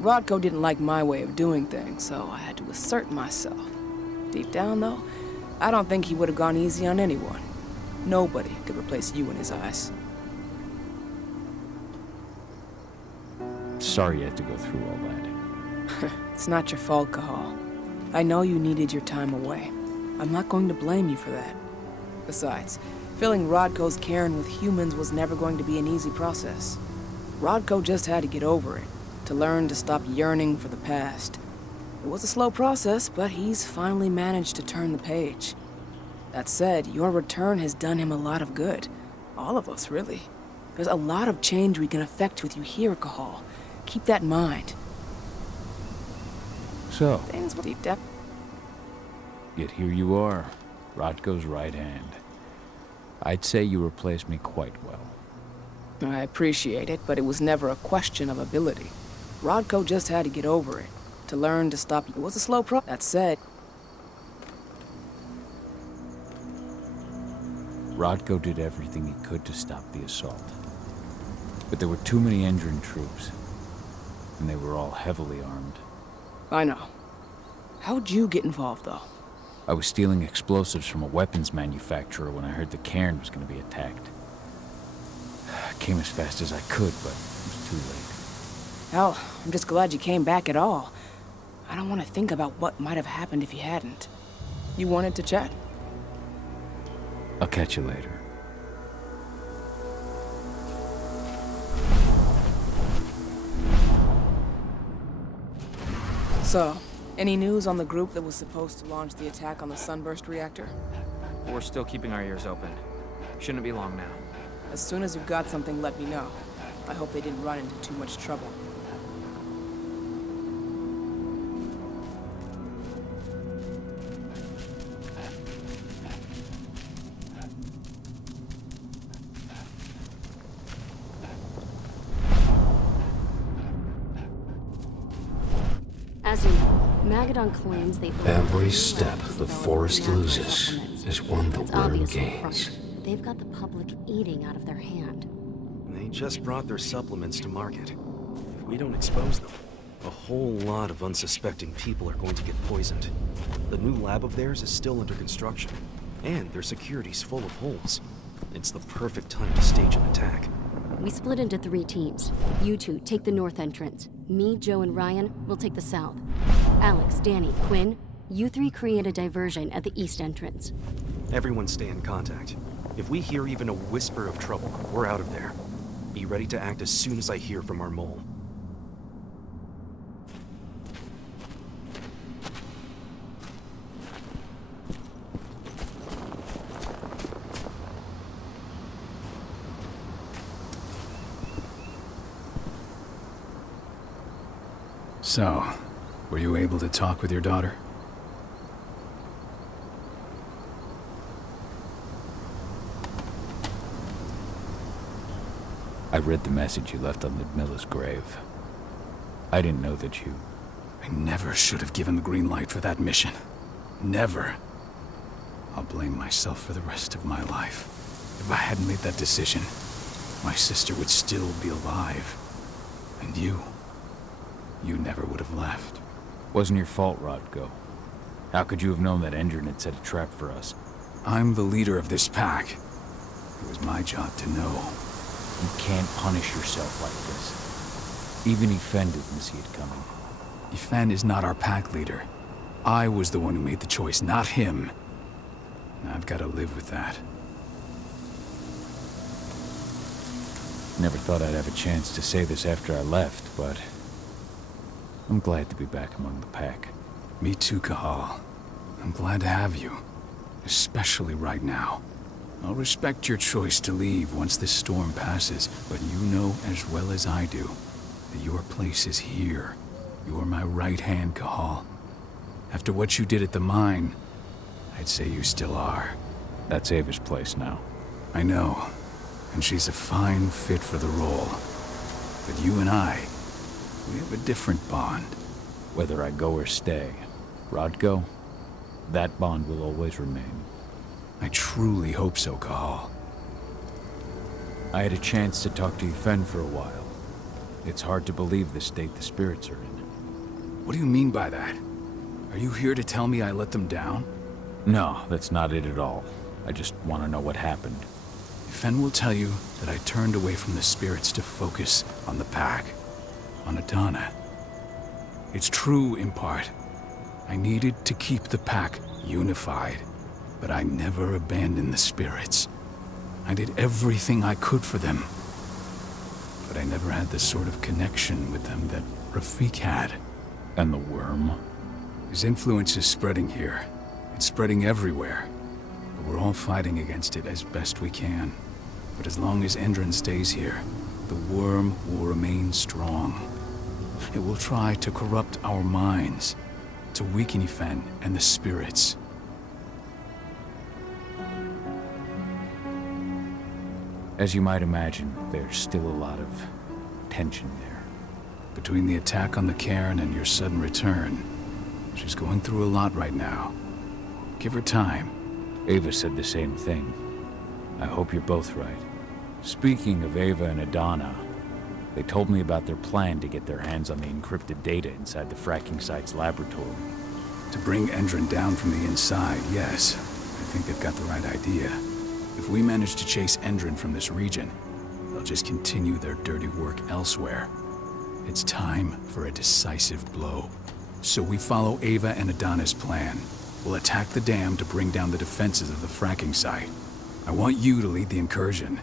Rodko didn't like my way of doing things, so I had to assert myself. Deep down, though, I don't think he would have gone easy on anyone. Nobody could replace you in his eyes. Sorry you had to go through all that. It's not your fault, Cahal. I know you needed your time away. I'm not going to blame you for that. Besides, filling Rodko's cairn with humans was never going to be an easy process. Rodko just had to get over it, to learn to stop yearning for the past. It was a slow process, but he's finally managed to turn the page. That said, your return has done him a lot of good. All of us, really. There's a lot of change we can effect with you here, Cahal. Keep that in mind. So, Things will deep depth. Yet here you are, Rodko's right hand. I'd say you replaced me quite well. I appreciate it, but it was never a question of ability. Rodko just had to get over it, to learn to stop. It was a slow process. That said, Rodko did everything he could to stop the assault. But there were too many Endrin troops, and they were all heavily armed. I know. How'd you get involved, though? I was stealing explosives from a weapons manufacturer when I heard the cairn was going to be attacked. I came as fast as I could, but it was too late. Hell, I'm just glad you came back at all. I don't want to think about what might have happened if you hadn't. You wanted to chat? I'll catch you later. So, any news on the group that was supposed to launch the attack on the Sunburst reactor? We're still keeping our ears open. Shouldn't be long now. As soon as you've got something, let me know. I hope they didn't run into too much trouble. As you know, Magadon claims they Every step the Forest loses is one the worm gains. They've got the public eating out of their hand. They just brought their supplements to market. If we don't expose them, a whole lot of unsuspecting people are going to get poisoned. The new lab of theirs is still under construction, and their security's full of holes. It's the perfect time to stage an attack. We split into 3 teams. You two take the north entrance. Me, Joe, and Ryan will take the south. Alex, Danny, Quinn, you 3 create a diversion at the east entrance. Everyone stay in contact. If we hear even a whisper of trouble, we're out of there. Be ready to act as soon as I hear from our mole. So, were you able to talk with your daughter? I read the message you left on Ludmilla's grave. I didn't know that you... I never should have given the green light for that mission. Never. I'll blame myself for the rest of my life. If I hadn't made that decision, my sister would still be alive. And you never would have left. Wasn't your fault, Rodko. How could you have known that Endron had set a trap for us? I'm the leader of this pack. It was my job to know. You can't punish yourself like this. Even Yfen didn't see it coming. Yfen is not our pack leader. I was the one who made the choice, not him. I've got to live with that. Never thought I'd have a chance to say this after I left, but... I'm glad to be back among the pack. Me too, Cahal. I'm glad to have you. Especially right now. I'll respect your choice to leave once this storm passes, but you know as well as I do that your place is here. You're my right hand, Cahal. After what you did at the mine, I'd say you still are. That's Ava's place now. I know, and she's a fine fit for the role. But you and I, we have a different bond. Whether I go or stay, Rodko, that bond will always remain. I truly hope so, Cahal. I had a chance to talk to Yfen for a while. It's hard to believe the state the spirits are in. What do you mean by that? Are you here to tell me I let them down? No, that's not it at all. I just want to know what happened. Yfen will tell you that I turned away from the spirits to focus on the pack. On Adana. It's true in part. I needed to keep the pack unified. But I never abandoned the spirits. I did everything I could for them. But I never had the sort of connection with them that Rafik had. And the worm? His influence is spreading here. It's spreading everywhere. But we're all fighting against it as best we can. But as long as Endron stays here, the worm will remain strong. It will try to corrupt our minds, to weaken Yfen and the spirits. As you might imagine, there's still a lot of tension there. Between the attack on the cairn and your sudden return, she's going through a lot right now. Give her time. Ava said the same thing. I hope you're both right. Speaking of Ava and Adana, they told me about their plan to get their hands on the encrypted data inside the fracking site's laboratory. To bring Endron down from the inside, yes. I think they've got the right idea. If we manage to chase Endron from this region, they'll just continue their dirty work elsewhere. It's time for a decisive blow. So we follow Ava and Adana's plan. We'll attack the dam to bring down the defenses of the fracking site. I want you to lead the incursion.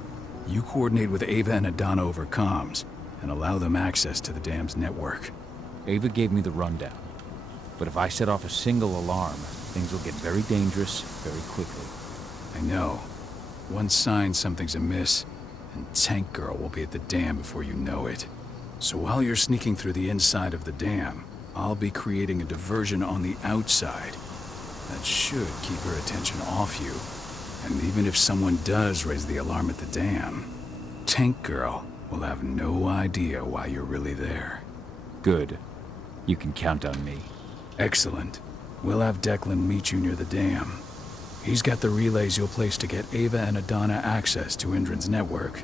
You coordinate with Ava and Adana over comms, and allow them access to the dam's network. Ava gave me the rundown. But if I set off a single alarm, things will get very dangerous very quickly. I know. One sign something's amiss, and Tank Girl will be at the dam before you know it. So while you're sneaking through the inside of the dam, I'll be creating a diversion on the outside. That should keep her attention off you. And even if someone does raise the alarm at the dam, Tank Girl will have no idea why you're really there. Good. You can count on me. Excellent. We'll have Declan meet you near the dam. He's got the relays you'll place to get Ava and Adana access to Indran's network.